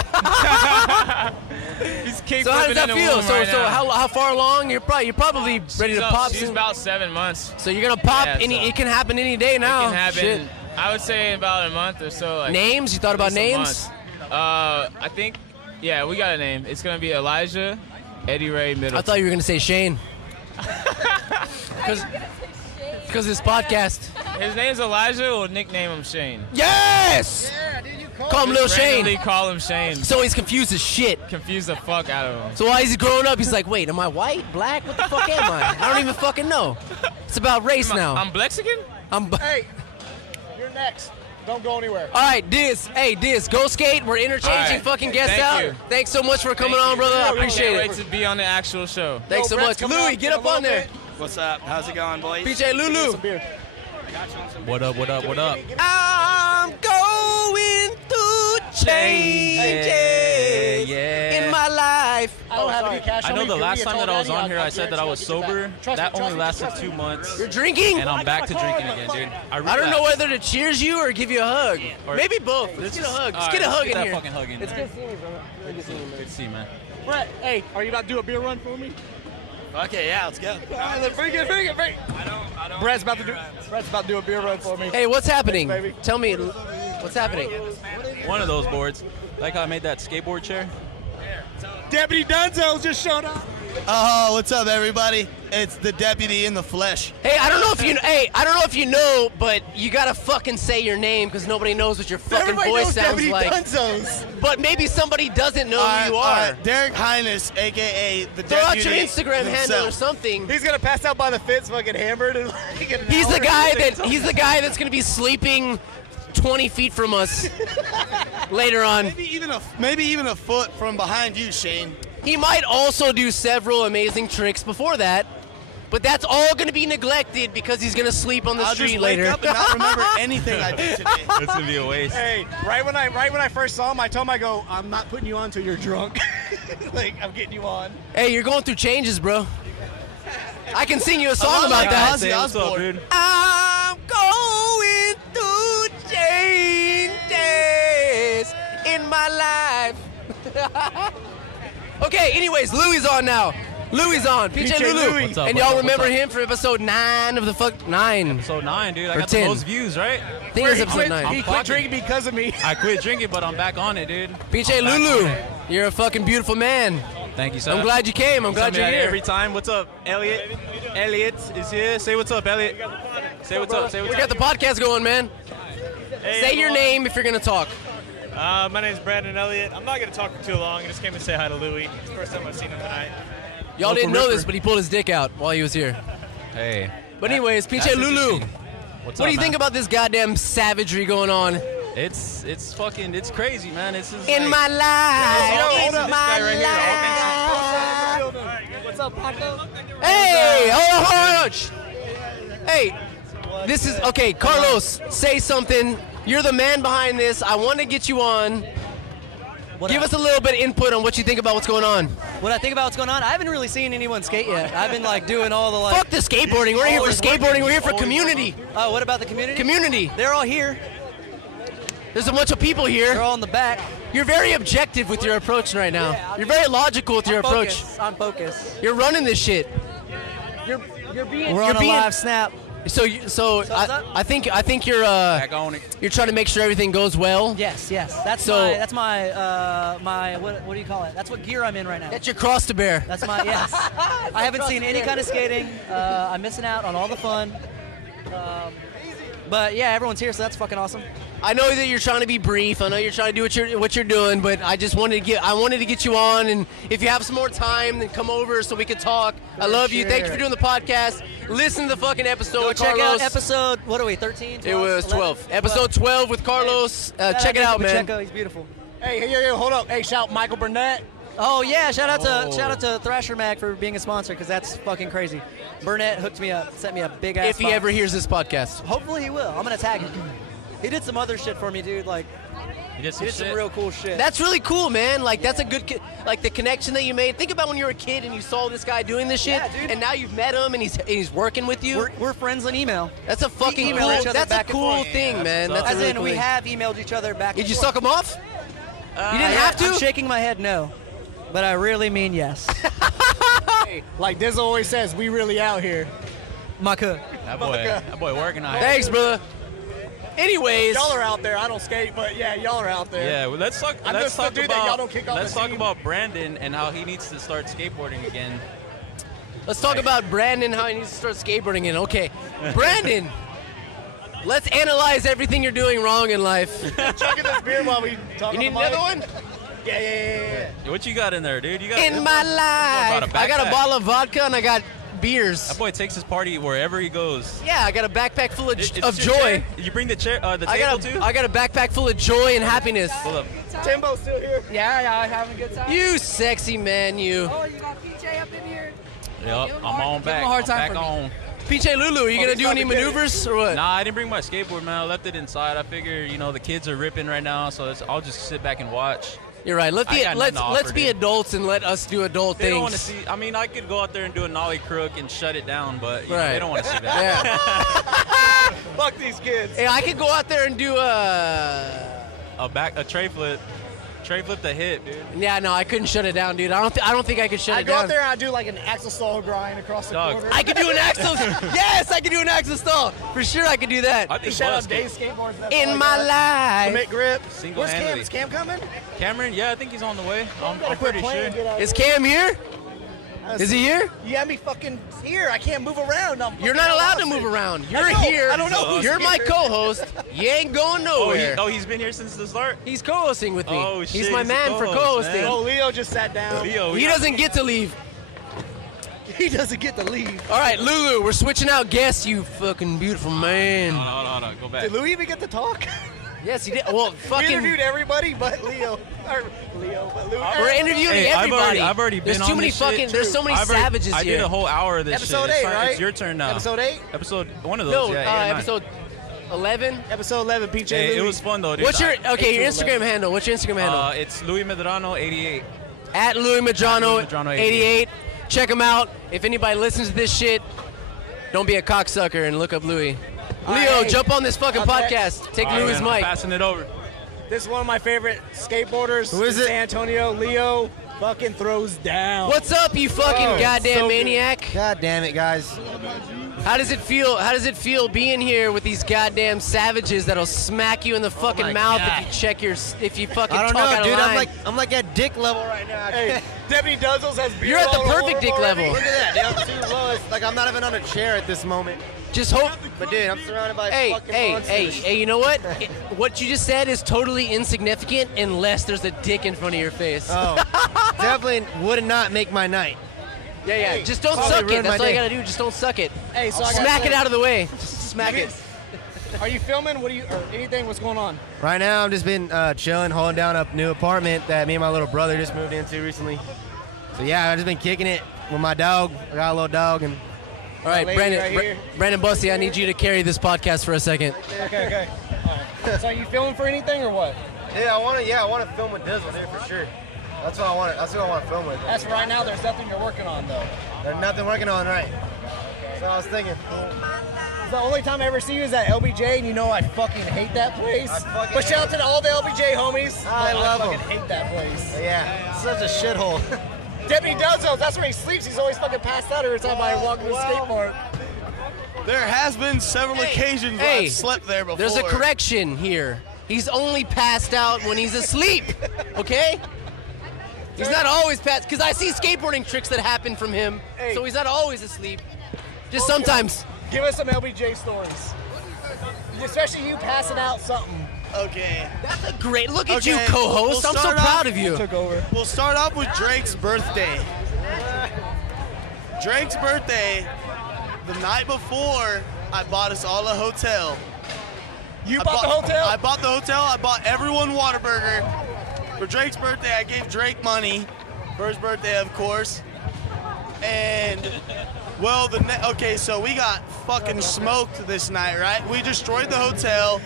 He's kick So how does flipping that in the feel? womb So right so now. how far along? You're probably ready to pop She's soon. about 7 months. So you're gonna pop Yeah, any? so- It can happen any day now. It can happen. Shit. I would say in about a month or so. Like Names? You thought about at least a names? month. I think. Yeah, we got a name. It's gonna be Elijah Eddie Ray Middleton. I thought you were gonna say Shane. Because this podcast. His name's Elijah. We'll nickname him Shane. Yes. Call him Lil Randomly Shane. call him Shane. So he's confused as shit. Confuse the fuck out of him. So while he's growing up, he's like, wait, am I white, black? What the fuck am I? I don't even fucking know. It's about race now. I'm Blexican? hey, you're next. Don't go anywhere. All right, Diz. Hey, Diz, go skate. We're interchanging All right. fucking guests Thank out. you. Thanks so much for coming on, brother. I appreciate Can't it. wait to be on the actual show. Thanks so much. Louie, get up on there. What's up? How's it going, boys? PJ Lulu. What up? What up? What up? I'm going through changes in my life. I don't have any cash I on know me. the Give me last a time tall that I was daddy, on here, I'll I said that I was get you back. sober. Trust That me, only trust me, lasted 2 months. You're drinking? And I'm back to drinking again, dude. I don't know whether to cheers you or give you a hug. Or- Maybe both. Let's get a hug. Let's get a hug in that here. fucking hug in It's there. good seeing you, brother. Good to see you, man. Good to see you, man. Brett, hey, are you about to do a beer run for me? Okay, yeah, let's go. All right, let's bring it. Brett's about to do a beer run for me. Hey, what's happening? Thanks, baby. Tell me, what's happening? One of those boards. Like how I made that skateboard chair. Deputy Dunzo just showed up. Oh, what's up, everybody? It's the deputy in the flesh. Hey, I don't know if you. Hey, I don't know if you know, but you gotta fucking say your name because nobody knows what your fucking Everybody voice knows sounds Deputy like. Dunzos. But maybe somebody doesn't know who you are. Derek Highness, a.k.a. the Throw out deputy your Instagram handle or himself. something. He's gonna pass out by the fence, fucking hammered, and like an He's the hour. guy that's gonna be sleeping 20 feet from us later on. Maybe even a foot from behind you, Shane. He might also do several amazing tricks before that, but that's all going to be neglected because he's going to sleep on the I'll street just later. wake up and not remember anything I did today. That's gonna be a waste. Hey, right when I first saw him, I told him, I go, I'm not putting you on until you're drunk. Like, I'm getting you on. Hey, you're going through changes, bro. I can sing you a song about like that. Ozzy What's up, Osbourne. dude? I'm going through changes in my life. Okay, anyways, Louie's on now. Louie's on. PJ Lulu. Louie. What's up, And what's y'all up, remember what's up? him from episode 9 of the fuck 9. So 9, dude. I Or got 10. the most views, right? I think it was episode 9. He quit drinking because of me. I quit drinking, but I'm back on it, dude. PJ I'm back Lulu, on it. you're a fucking beautiful man. Thank you, sir. I'm glad you came. I'm glad Tell me you're that here. every time. What's up, Elliot? Elliot is here. Say what's up, Elliot. Say what's up. Say We what's got up. the podcast going, man. Say your name if you're gonna talk. My name's Brandon Elliott. I'm not going to talk for too long. I just came to say hi to Louie. It's the first time I've seen him tonight. Y'all Local didn't know Ripper. this, but he pulled his dick out while he was here. Hey. But anyways, PJ That's Lulu, interesting. What's what up, do you think man? about this goddamn savagery going on It's crazy, man. It's just in like, my life? hold In up. my This guy right life. What's up, Paco? Hey, hold on. Shh. Hey, this is okay. Carlos, say something. You're the man behind this. I want to get you on. Give us a little bit of input on what you think about what's going on. What I think about what's going on, I haven't really seen anyone skate yet. I've been like doing all the like. Fuck the skateboarding. We're here for skateboarding. We're here for community. Oh, what about the community? Community. They're all here. There's a bunch of people here. They're all in the back. You're very objective with your approach right now. You're very logical with your approach. I'm focused. You're running this shit. You're We're on a live snap. I think you're Back on it. you're trying to make sure everything goes well. Yes. That's my what do you call it? That's what gear I'm in right now. That's your cross to bear. That's my yes. I haven't seen any kind of skating. I'm missing out on all the fun. But yeah, everyone's here, so that's fucking awesome. I know that you're trying to be brief. I know you're trying to do what you're doing, but I just wanted to get you on, and if you have some more time, then come over so we can talk. I love you. Thank you for doing the podcast. Listen to the fucking episode with Check Carlos. out episode, what are we, 13? 12, it was 12. 11? Episode 12 with Carlos. Check it out, man. Pacheco, he's beautiful. Hey, hold up. Hey, shout Michael Burnett. Oh yeah, shout out to Thrasher Mag for being a sponsor, because that's fucking crazy. Burnett hooked me up, sent me a big ass. If he ever hears this podcast, hopefully he will. I'm gonna tag him. He did some other shit for me, dude. Like, he did some real cool shit. That's really cool, man. Like, that's a good, like, the connection that you made. Think about when you were a kid and you saw this guy doing this shit, dude. And now you've met him and he's working with you. We're friends on email. That's a fucking email cool. each other That's a back and cool forth. thing, man. That's As a really in, cool we thing. have emailed each other back. Did you suck him off? You didn't have to. I'm shaking my head no, but I really mean yes. Hey, like Dizzle always says, we really out here. Maka. That boy working on it. Thanks, brother. Anyways, Y'all are out there. I don't skate, but yeah, y'all are out there. Yeah, well, let's talk I'm just the dude that y'all don't kick off let's the talk team. about Brandon and how he needs to start skateboarding again. let's talk about Brandon, how he needs to start skateboarding again. Okay, Brandon, let's analyze everything you're doing wrong in life. Chugging this beer while we talk. You need on the mic. another one? Yeah. What you got in there, dude? You got In my life, I got a bottle of vodka and I got beers. That boy takes his party wherever he goes. Yeah, I got a backpack full of Is joy. this your chair? You bring the chair, the table too? I got a backpack full of joy and happiness. Hold up. Timbo's still here. Yeah, having a good time. You sexy man, you. Oh, you got PJ up in here. Yep, I'm on back. him a hard I'm time back for me. on. PJ Lulu, are you gonna he's do any about to get it. maneuvers or what? Nah, I didn't bring my skateboard, man. I left it inside. I figure, the kids are ripping right now, so I'll just sit back and watch. You're right. Let's I got nothing to let's offer, be dude. adults and let us do adult They don't want to things. see. I mean, I could go out there and do a nollie crook and shut it down, but Right. they don't want to see that. Yeah. Fuck these kids. Hey, I could go out there and do A tray flip the hip, dude. Yeah, no, I couldn't shut it down, dude. I don't think I could shut I it go down. out there and I do like an axle stall grind across the Dog. corner. I could do an axle. Yes, I could do an axle stall. For sure, I could do that. I think Shout Buzz out Dave Skateboards. That's In all I my got. life. Commit grip. Where's Cam? Single-handedly. Is Cam coming? Cameron, yeah, I think he's on the way. I'm Quit pretty playing, sure. get out Is of here. Cam here? Is he here? You got me fucking here. I can't move around. You're not allowed to move around. You're know. here. I don't know who's You're my here. co-host. You ain't going nowhere. He's been here since the start? He's co-hosting with me. Oh, He's shit, my he's a man for co-host, co-hosting. man. Oh, Leo just sat down. Leo, He doesn't get to leave. He doesn't get to leave. All right, Lulu, we're switching out guests, you fucking beautiful man. Hold on, go back. Did Louis even get to talk? Yes, he did. Well, We fucking. interviewed everybody but Leo. Or Leo, but Louis. We're interviewing Hey, everybody. I've already been There's on too many this shit. fucking. There's so many savages I here. did a whole hour of this Episode shit. 8, right? It's your turn now. Episode 8? Episode one of those. No, yeah, 8 or 9. episode 11. Episode 11, PJ Hey, Louis. it was fun though, dude. What's your your 8 to Instagram 11. handle? What's your Instagram handle? It's Louis Medrano 88. At Louis Medrano Louis Medrano 88. Check him out. If anybody listens to this shit, don't be a cocksucker and look up Louis. Leo, hey. jump on this fucking Okay. podcast. Take All right, Louis' man, I'm mic. passing it over. This is one of my favorite skateboarders. Who is in it? San Antonio. Leo fucking throws down. What's up, you fucking Oh, goddamn so good. maniac? God damn it, guys. How does it feel? How does it feel being here with these goddamn savages that'll smack you in the fucking my mouth God. if you fucking I don't talk out know, of dude. line? I'm like at dick level right now. Hey, Deputy Duzzles has beer You're at the all over perfect him dick already. level. Look at that, dude. I'm too low. It's like I'm not even on a chair at this moment. Just hope. But dude, I'm surrounded by Hey, fucking hey, monsters. hey, you know what? What you just said is totally insignificant unless there's a dick in front of your face. Oh, definitely would not make my night. Yeah, yeah. Hey, Just don't probably suck it. ruined That's my all you day. gotta do. Just don't suck it. Hey, so I gotta Smack say, it out of the way. Just smack it. Are you filming? What are you? Or anything? What's going on? Right now, I've just been chilling, holding down a new apartment that me and my little brother just moved into recently. So yeah, I've just been kicking it with my dog. I got a little dog, and All right, lady Brandon. right here. Brandon Bussey, I need you to carry this podcast for a second. Okay. So are you filming for anything or what? yeah, I want to film with Dizzle, dude, for sure. That's what I want. That's what I want to film with. That's right now. There's nothing you're working on though. There's nothing working on right. So I was thinking. The only time I ever see you is at LBJ, and you know I fucking hate that place. But shout out to all the LBJ homies. I love fucking 'em. hate that place. Yeah, it's such a shithole. Deputy Duzzles, that's where he sleeps. He's always fucking passed out every time I walk with a skateboard. There has been several occasions where I've slept there before. There's a correction here. He's only passed out when he's asleep, okay? He's not always passed, because I see skateboarding tricks that happen from him, so he's not always asleep. Just sometimes. Give us some LBJ stories. Especially you passing out something. Okay. That's a great, look at you, co-host. I'm so proud of you. Took over. We'll start off with Drake's birthday. Drake's birthday, the night before, I bought us all a hotel. You bought the hotel? I bought the hotel. I bought everyone Whataburger. For Drake's birthday, I gave Drake money. For his birthday, of course. And, well, so we got fucking smoked this night, right? We destroyed the hotel.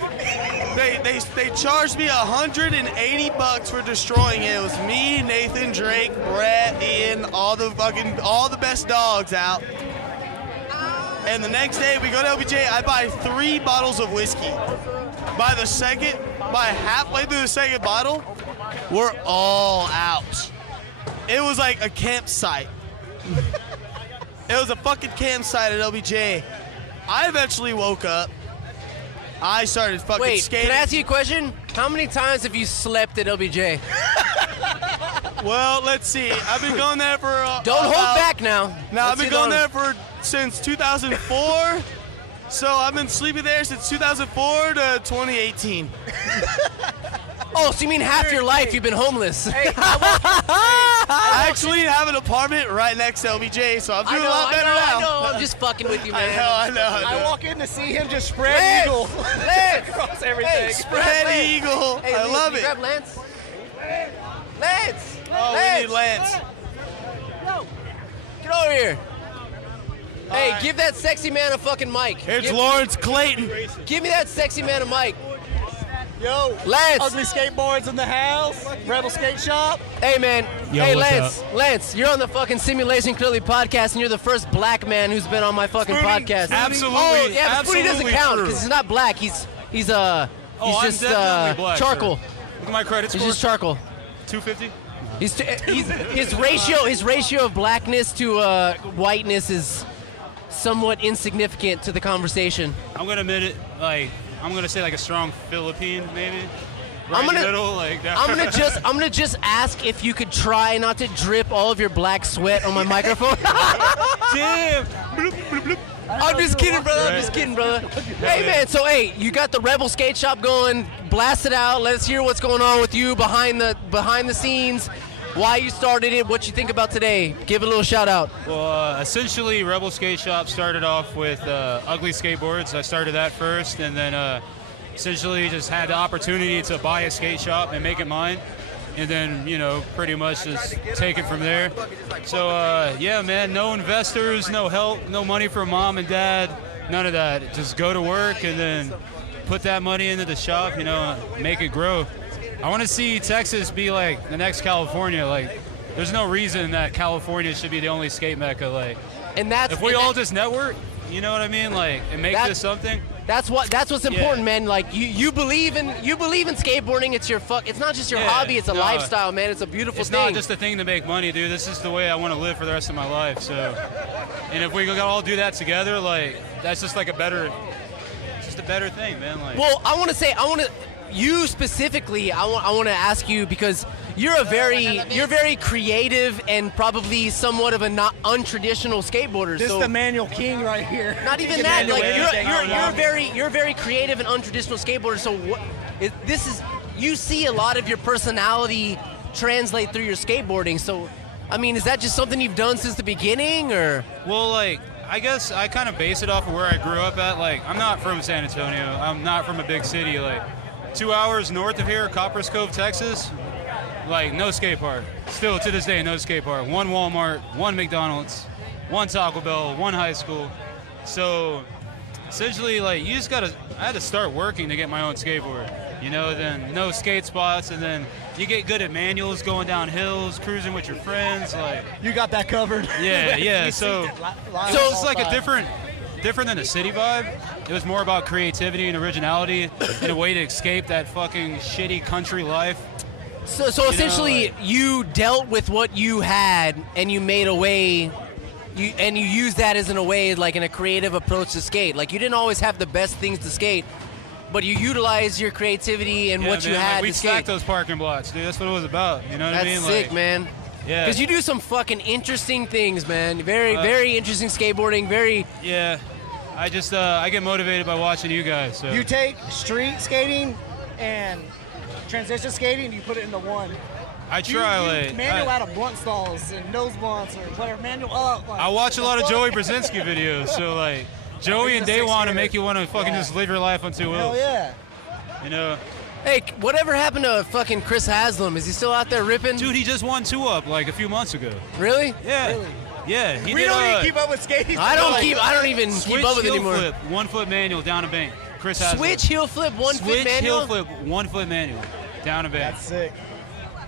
They charged me $180 for destroying it. It was me, Nathan, Drake, Brett, Ian, all the best dogs out. And the next day we go to LBJ, I buy 3 bottles of whiskey. By halfway through the second bottle, we're all out. It was like a campsite. It was a fucking campsite at LBJ. I eventually woke up. I started fucking skating. Can I ask you a question? How many times have you slept at LBJ? Well, let's see. I've been going there for... Don't hold back now. Now, I've been going there since 2004. So I've been sleeping there since 2004 to 2018. Oh, so you mean half your life you've been homeless? I actually have an apartment right next to LBJ, so I'm doing a lot better now. I know, I'm just fucking with you, man. I know. I walk in to see him just spread eagle across everything. Hey, spread eagle. Hey, I love can you it. grab Lance? Lance! Oh, we need Lance. No. Get over here. Hey, give that sexy man a fucking mic. It's Lawrence Clayton. Give me that sexy man a mic. Yo, Lance. Ugly Skateboards in the house. Rebel Skate Shop. Hey, man. Yo, hey, what's Lance. up? Lance, you're on the fucking Simulation Clearly podcast, and you're the first black man who's been on my fucking podcast. Absolutely. Oh, yeah, but Spoonie doesn't absolutely count true. because he's not black. He's I'm just definitely black, charcoal. sir. Look at my credit He's score. just charcoal. 250. His ratio of blackness to whiteness is somewhat insignificant to the conversation. I'm gonna admit it. I'm gonna say like a strong Philippine, maybe. Right I'm in the middle, like that. I'm gonna just ask if you could try not to drip all of your black sweat on my microphone. Damn. I'm just kidding, brother. I'm just kidding, brother. Hey, man. So, hey, you got the Rebel Skate Shop going. Blast it out. Let's hear what's going on with you behind the scenes. Why you started it. What you think about today. Give a little shout out. Well, essentially, Rebel Skate Shop started off with ugly skateboards. I started that first, and then essentially just had the opportunity to buy a skate shop and make it mine. And then, pretty much just take it from there. So, yeah, man, no investors, no help, no money from mom and dad, none of that. Just go to work and then put that money into the shop, make it grow. I want to see Texas be like the next California. Like, there's no reason that California should be the only skate mecca. And that's if we all just network, you know what I mean? Like, and make this something. That's what's important, man. Like you believe in skateboarding. It's not just your hobby. It's a lifestyle, man. It's a beautiful It's thing. not just a thing to make money, dude. This is the way I want to live for the rest of my life. So, and if we can all do that together, like that's just like a better thing, man. Like, well, you specifically. I want to ask you because you're very creative and probably somewhat of a not untraditional skateboarder. This so is the Manual King right here. Not even that. Like you're very creative and untraditional skateboarder. So you see a lot of your personality translate through your skateboarding. So, I mean, is that just something you've done since the beginning, or? Well, like I guess I kind of base it off of where I grew up at. Like, I'm not from San Antonio. I'm not from a big city. Like, 2 hours north of here, Copperas Cove, Texas. Like, no skate park. Still, to this day, no skate park. One Walmart, one McDonald's, one Taco Bell, one high school. So, essentially, like, I had to start working to get my own skateboard. Then no skate spots, and then you get good at manuals, going down hills, cruising with your friends. Like, you got that covered. Yeah. So it's like a different than a city vibe. It was more about creativity and originality and a way to escape that fucking shitty country life. So essentially, you dealt with what you had and you made a way you use that as in a way, like in a creative approach to skate. Like you didn't always have the best things to skate, but you utilized your creativity and what you had we to skate. stacked those parking blocks, dude. That's what it was about. You know what I mean? That's sick, like, man. Yeah. Because you do some fucking interesting things, man. Very interesting skateboarding. Very. Yeah. I just I get motivated by watching you guys. So. You take street skating and transition skating, you put it into one. I try, you manual out of blunt stalls and nose blunts or whatever. Manual up. I watch a lot of Joey Brzezinski videos, so like Joey and Day want to make you want to fucking just live your life on two wheels. Hell yeah. You know. Hey, whatever happened to fucking Chris Haslam? Is he still out there ripping? Dude, he just won 2-Up like a few months ago. Really? Yeah. Really? Yeah. We don't even keep up with skating. I don't even keep up with it anymore. Switch heel flip, 1 foot manual down a bank. Chris Haslam. Switch heel flip, 1 foot manual. Switch heel flip, 1 foot manual down a bank. That's sick.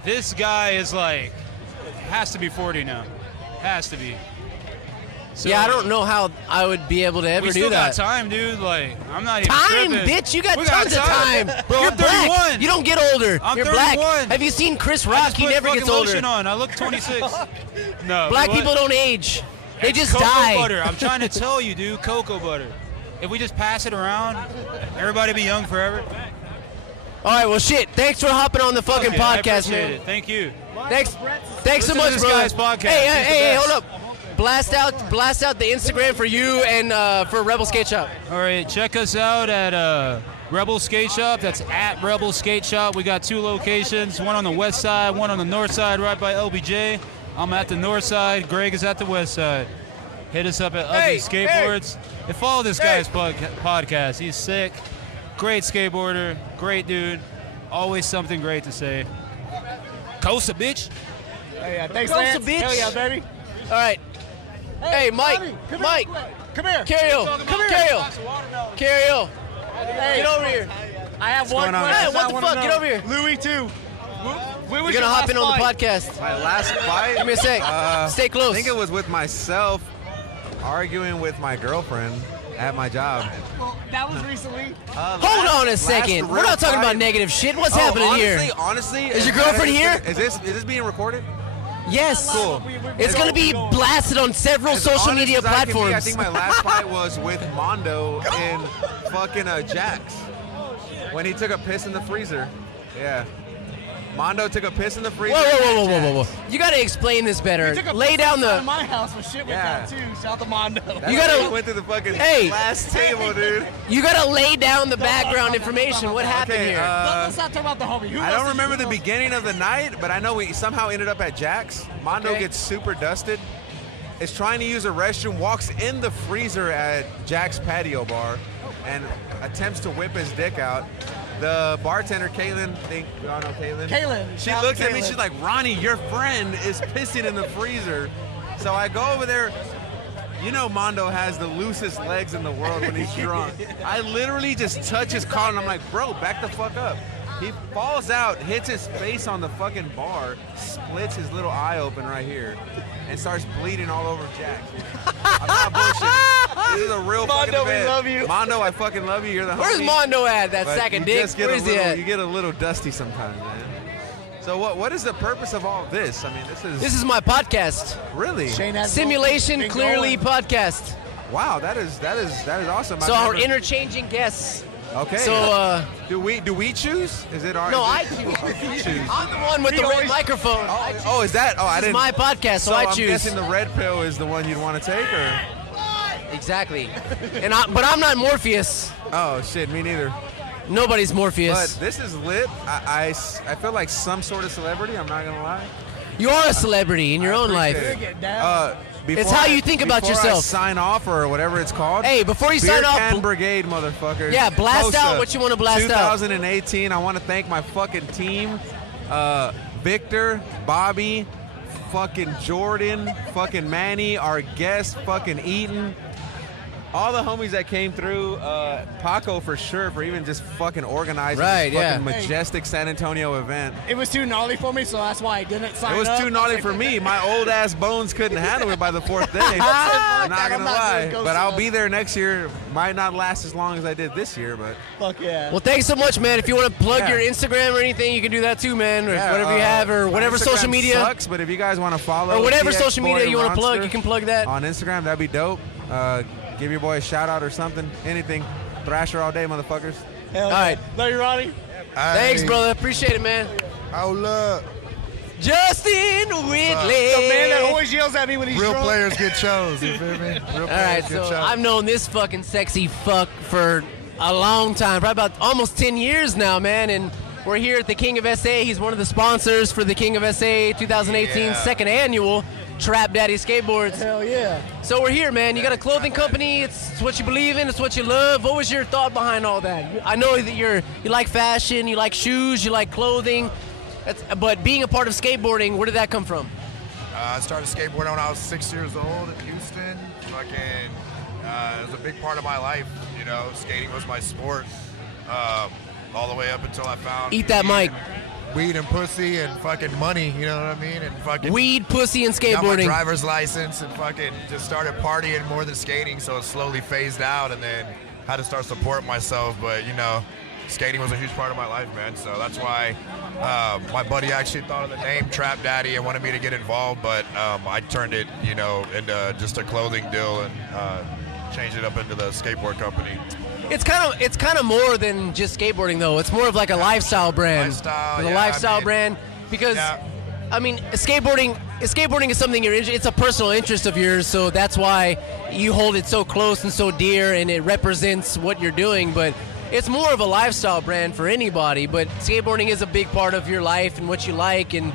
This guy is like, has to be 40 now. Has to be. So, yeah, I don't know how I would be able to ever we do still that. got time, dude. Like, I'm not even Time, tripping. bitch! You got We tons of time. Bro, You're I'm black. 31. You don't get older. I'm You're 31. black. Have you seen Chris I Rock? just He put never fucking gets older. lotion on. I look 26. No. Black what? people don't age. They It's just cocoa die. butter. I'm trying to tell you, dude. Cocoa butter. If we just pass it around, everybody be young forever. All right, well, shit. Thanks for hopping on the fucking Okay, I podcast, appreciate man. it. Thank you. Thanks so Listen much, to this bro. guy's podcast. Hey, He's the best. hold up. Blast out the Instagram for you and for Rebel Skate Shop. All right, check us out at Rebel Skate Shop. That's at Rebel Skate Shop. We got 2 locations, one on the west side, one on the north side, right by LBJ. I'm at the north side. Greg is at the west side. Hit us up at Ugly Skateboards. And follow this guy's podcast. He's sick. Great skateboarder. Great dude. Always something great to say. K.O.S.A, bitch. Hey, yeah, thanks, K.O.S.A, Lance. bitch. Hell yeah, baby. All right. Hey, Mike. Bobby, come Mike. Here, come here. Carry-o. Come here. Carry-o. Carry-o. Hey, Get over here. I have one question. Hey, what the fuck? Get over here. Louis, too. When was You're your gonna hop last in on the fight? podcast. My last fight? Give me a sec. Stay close. I think it was with myself arguing with my girlfriend at my job. Well, that was recently. Hold on a second. We're not talking about negative shit. What's happening here? Honestly, Is your girlfriend here? Is this being recorded? Yes. Cool. It's going to be blasted on several As social honest media as I can be, platforms. I think my last fight was with Mondo in fucking Jax when he took a piss in the freezer. Yeah. Mondo took a piss in the freezer. Whoa. You got to explain this better. Lay down Out of the. my house when shit went down, too. Shout out to Mondo. You gotta- went through the fucking Hey. last table, dude. You got to lay down the background information. What happened Okay, here? Let's not talk about the homie. Who I else don't did remember you the know? beginning of the night, but I know we somehow ended up at Jack's. Mondo Okay. gets super dusted, is trying to use a restroom, walks in the freezer at Jack's patio bar, and attempts to whip his dick out. The bartender, Kaylin, y'all know Kaylin? Kaylin. She Shout out looks to at me, Kaylin. she's like, Ronnie, your friend is pissing in the freezer. So I go over there. You know Mondo has the loosest legs in the world when he's drunk. I literally just touch his collar and I'm like, bro, back the fuck up. He falls out, hits his face on the fucking bar, splits his little eye open right here, and starts bleeding all over Jack. I'm not bullshitting. This is a real fucking Mondo, we event. love you. Mondo, I fucking love you. You're the Where's homie. Mondo at? That But sack of you dick? just get Where's a he little, at? You get a little dusty sometimes, man. So what is the purpose of all this? I mean, This is my podcast. really Shane has Simulation been Clearly going. podcast. wow. That is awesome. So I've our never- interchanging guests. Okay. So do we choose? Is it our? no, is I it- choose. You choose. I'm the one with the red microphone. Oh, is that? Oh, I This is didn't. my podcast, so I I'm choose. guessing the red pill is the one you'd want to take, or? Exactly. But I'm not Morpheus. Oh shit, me neither. Nobody's Morpheus. But this is lit. I feel like some sort of celebrity. I'm not gonna lie. You are a celebrity in your own life. Appreciate it. It's how you think about before yourself. I sign off or whatever it's called. Hey, before you Beer sign off, Can Brigade, motherfuckers. Yeah, blast out K.O.S.A, what you wanna blast out. 2018. I want to thank my fucking team, Victor, Bobby, fucking Jordan, fucking Manny, our guest, fucking Eaton. all the homies that came through, Paco for sure, for even just fucking organizing Right, this yeah. fucking majestic San Antonio event. It was too gnarly for me, so that's why I didn't sign It was up. too gnarly for me. My old ass bones couldn't handle it by the fourth day. I'm not gonna lie, but I'll be there next year. Might not last as long as I did this year, but Fuck yeah. Well, thanks so much, man. If you want to plug Yeah. your Instagram or anything, you can do that too, man. Or yeah, whatever you have, or my whatever Instagram social media. sucks, but if you guys want to follow Or whatever TX social media Boy you want to plug, Ronster you can plug that. on Instagram. That'd be dope. Give your boy a shout out or something. Anything. Thrasher all day, motherfuckers. Hell All right. Love you, Ronnie. Thanks, brother. Appreciate it, man. Hold up. Justin Whitley. The man that always yells at me when he's Real drunk. players get chose. You feel me? Real All players right, get so chose. I've known this fucking sexy fuck for a long time, probably about almost 10 years now, man. And we're here at the King of SA. He's one of the sponsors for the King of SA 2018 second annual Trap Daddy Skateboards. Hell yeah. So we're here, man. You got a clothing company. It's what you believe in. It's what you love. What was your thought behind all that? I know that you like fashion, you like shoes, you like clothing. But being a part of skateboarding, where did that come from? I started skateboarding when I was 6 years old in Houston. It was a big part of my life. You know, skating was my sport all the way up until I found Eat that mic. Weed and pussy and fucking money, you know what I mean? And fucking Weed, pussy, and got my skateboarding. driver's license and fucking just started partying more than skating, so it slowly phased out, and then had to start supporting myself. But you know, skating was a huge part of my life, man. So that's why my buddy actually thought of the name Trap Daddy and wanted me to get involved, but I turned it, you know, into just a clothing deal and changed it up into the skateboard company. It's kind of more than just skateboarding, though. It's more of like a lifestyle brand. Lifestyle, It's a yeah, lifestyle I mean, brand because, yeah. I mean, skateboarding is something it's a personal interest of yours, so that's why you hold it so close and so dear, and it represents what you're doing. But it's more of a lifestyle brand for anybody. But skateboarding is a big part of your life and what you like, and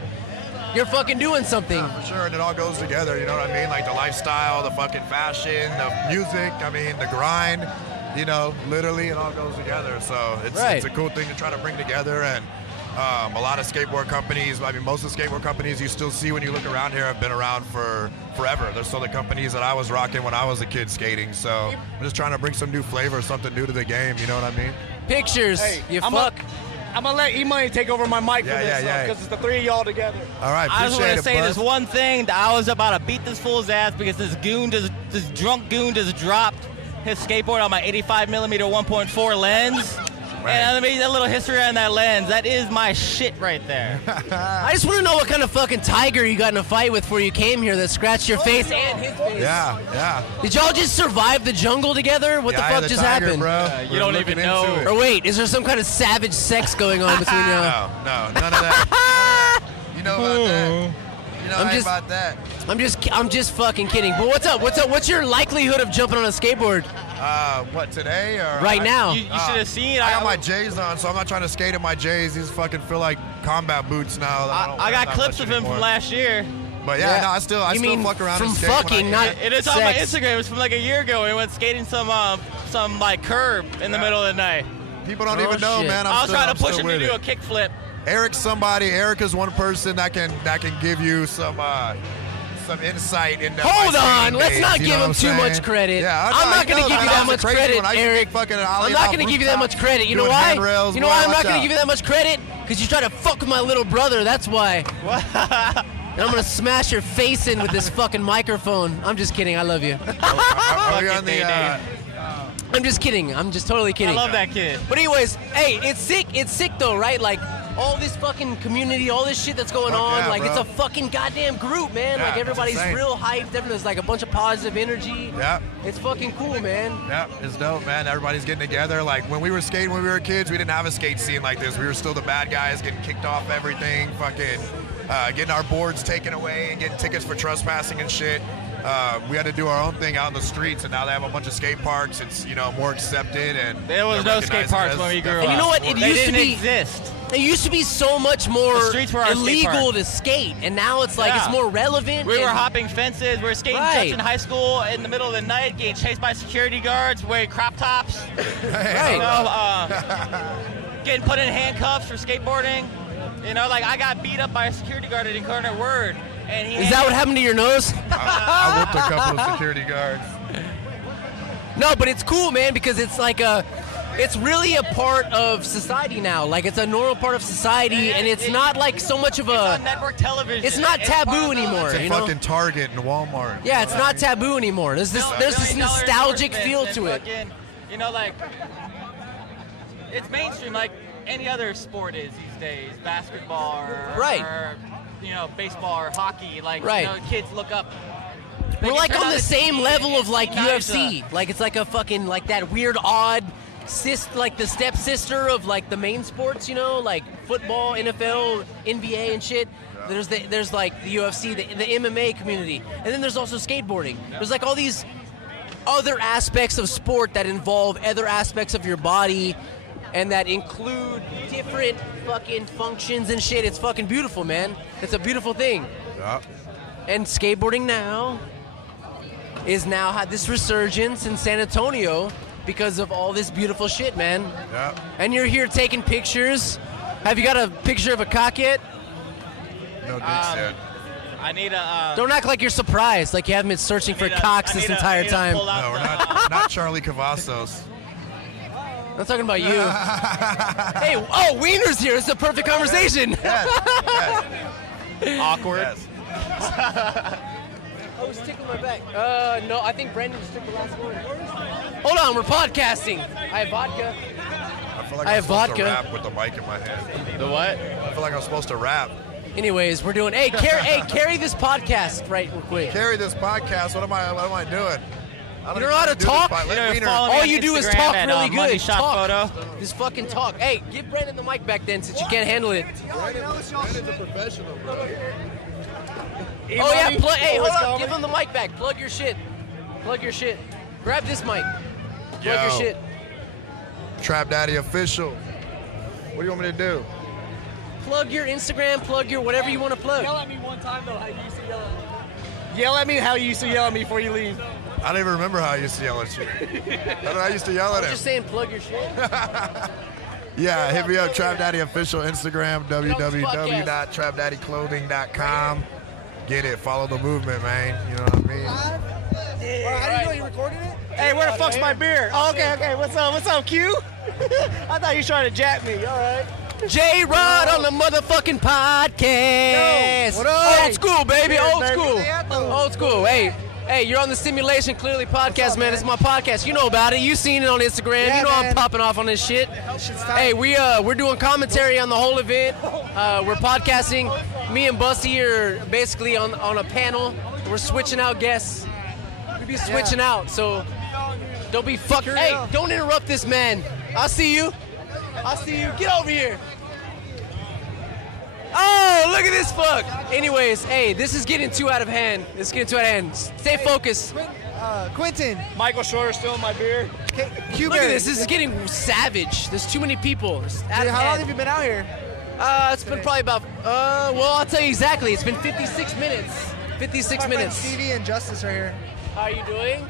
you're fucking doing something. Yeah, for sure, and it all goes together, you know what I mean? Like the lifestyle, the fucking fashion, the music, I mean, the grind, you know, literally it all goes together. So it's a cool thing to try to bring together, and a lot of skateboard companies, I mean, most of the skateboard companies you still see when you look around here have been around for forever. They're still the companies that I was rocking when I was a kid skating. So I'm just trying to bring some new flavor, something new to the game, you know what I mean? Pictures, Hey, you I'm fuck. I'm gonna let E-Money take over my mic for this because it's the three of y'all together. All right, I just want to say Buzz. this one thing. That I was about to beat this fool's ass because this drunk goon just dropped his skateboard on my 85mm 1.4 lens. And let me a little history on that lens. That is my shit right there. I just want to know what kind of fucking tiger you got in a fight with before you came here that scratched your face and his face. Yeah. Did y'all just survive the jungle together? What the fuck just happened? You don't even know. Or wait, is there some kind of savage sex going on between y'all? No, none of that. You know about that. You know I'm just about that. I'm just fucking kidding. But what's up? What's your likelihood of jumping on a skateboard? What, today? Or Right now. You should have seen. I got my J's on, so I'm not trying to skate in my J's. These fucking feel like combat boots now. I got clips of him from last year. But yeah, no, I still fuck around and skate. It is on my Instagram. It was from like a year ago. We went skating some like curb in the middle of the night. People don't even know, man. I was trying to push him to with do it. a kickflip. Eric is one person that can give you some insight into. Hold my on, skating let's days, not you give know him what too I'm much saying? credit. Yeah, I'm not going to give you that much credit, Eric. I'm not going to give you that much credit. You know why? You know why I'm not going to give you that much credit? Because you try to fuck with my little brother. That's why. And I'm going to smash your face in with this fucking microphone. I'm just kidding. I love you. Are we on the? I'm just kidding. I'm just totally kidding. I love that kid. But anyways, hey, it's sick. It's sick though, right? Like all this fucking community, all this shit that's going on. yeah, like bro. it's a fucking goddamn group, man. Yeah, like it's everybody's insane. real hyped. There's like a bunch of positive energy. Yeah. It's fucking cool, man. Yeah, it's dope, man. Everybody's getting together. Like when we were skating when we were kids, we didn't have a skate scene like this. We were still the bad guys, getting kicked off everything, fucking getting our boards taken away and getting tickets for trespassing and shit. We had to do our own thing out in the streets, and now they have a bunch of skate parks. It's more accepted, and There was no skate parks when we grew up. And you know what? It They used to didn't be. exist. It used to be so much more The streets were our skate illegal park. to skate, and now it's like Yeah. it's more relevant. We were and- hopping fences. We were skating Right. jumps in high school in the middle of the night, getting chased by security guards, wearing crop tops. Right. You know, getting put in handcuffs for skateboarding. You know, like I got beat up by a security guard at Incarnate Word. And he Is that what happened to your nose? I whooped a couple of security guards. No, but it's cool, man, because it's like it's really a part of society now. Like, it's a normal part of society, and it's not like so much of a. It's on network television. It's not taboo anymore. It's a you know? fucking Target and Walmart. Yeah, it's not taboo anymore. There's this nostalgic feel to it. Fucking, you know, like it's mainstream, like any other sport is these days. Basketball, or you know, baseball or hockey. Like, you know, kids look up. We're like on the same TV level and of like recognize UFC. Like, it's like a fucking like that weird odd like the stepsister of like the main sports, you know, like football, NFL, NBA and shit. There's like the UFC, the MMA community, and then there's also skateboarding. There's like all these other aspects of sport that involve other aspects of your body and that include different fucking functions and shit. It's fucking beautiful, man. It's a beautiful thing. Yeah. And skateboarding now is now had this resurgence in San Antonio because of all this beautiful shit, man. Yeah. And you're here taking pictures. Have you got a picture of a cock yet? No dicks yet. I need a. Don't act like you're surprised, like you haven't been searching for cocks this entire time. No, we're not Charlie Cavazos. I'm talking about you. Hey, Wiener's here. It's a perfect conversation. Awkward. Oh, it's tickling my back. No, I think Brandon just took the last one. Hold on, we're podcasting. I have vodka. I feel like I I'm have supposed vodka. to rap with the mic in my hand. The what? I feel like I'm supposed to rap. Anyways, we're doing. Hey, carry this podcast right real quick. Carry this podcast. What am I doing? I You don't know how to talk? All you do is talk really Money good. shot Talk. photo. Just fucking talk. Hey, give Brandon the mic back then since you can't handle it. Brandon's a professional, bro. Oh yeah, hey, hold on. Give him the mic back. Plug your shit. Plug your shit. Grab this mic. Plug your shit. Trap Daddy official. What do you want me to do? Plug your Instagram. Plug your whatever you want to plug. Yell at me one time though. How you used to yell at me. Yell at me how you used to yell at me before you leave. I don't even remember how I used to yell at you. I used to yell at I'm him. just saying, plug your shit. Yeah, hit me up, Trap Daddy official Instagram, www.trapdaddyclothing.com. Get it, follow the movement, man. You know what I mean? I didn't know you recorded it. Hey, where the fuck's my beer? Oh, okay. What's up, Q? I thought you were trying to jack me. All right. J-Rod on the motherfucking podcast. Yo, what up? Old school, baby. Cheers, Old baby. school. Old school. Hey, you're on the Simulation Clearly podcast, man. It's my podcast. You know about it. You seen it on Instagram. Yeah, you know man. I'm popping off on this shit. Hey, we're doing commentary on the whole event. We're podcasting. Me and Bussey are basically on a panel. We're switching out guests. We be switching out, so don't be fucking. Hey, don't interrupt this man. I'll see you. Get over here. Oh, look at this fuck. Anyways, hey, this is getting too out of hand. Stay focused. Quentin. Michael Shorter still in my beer. Look at this. This is getting savage. There's too many people. How long have you been out here? It's been probably about, well, I'll tell you exactly. It's been 56 minutes. 56 minutes. Stevie and Justice are here. How are you doing?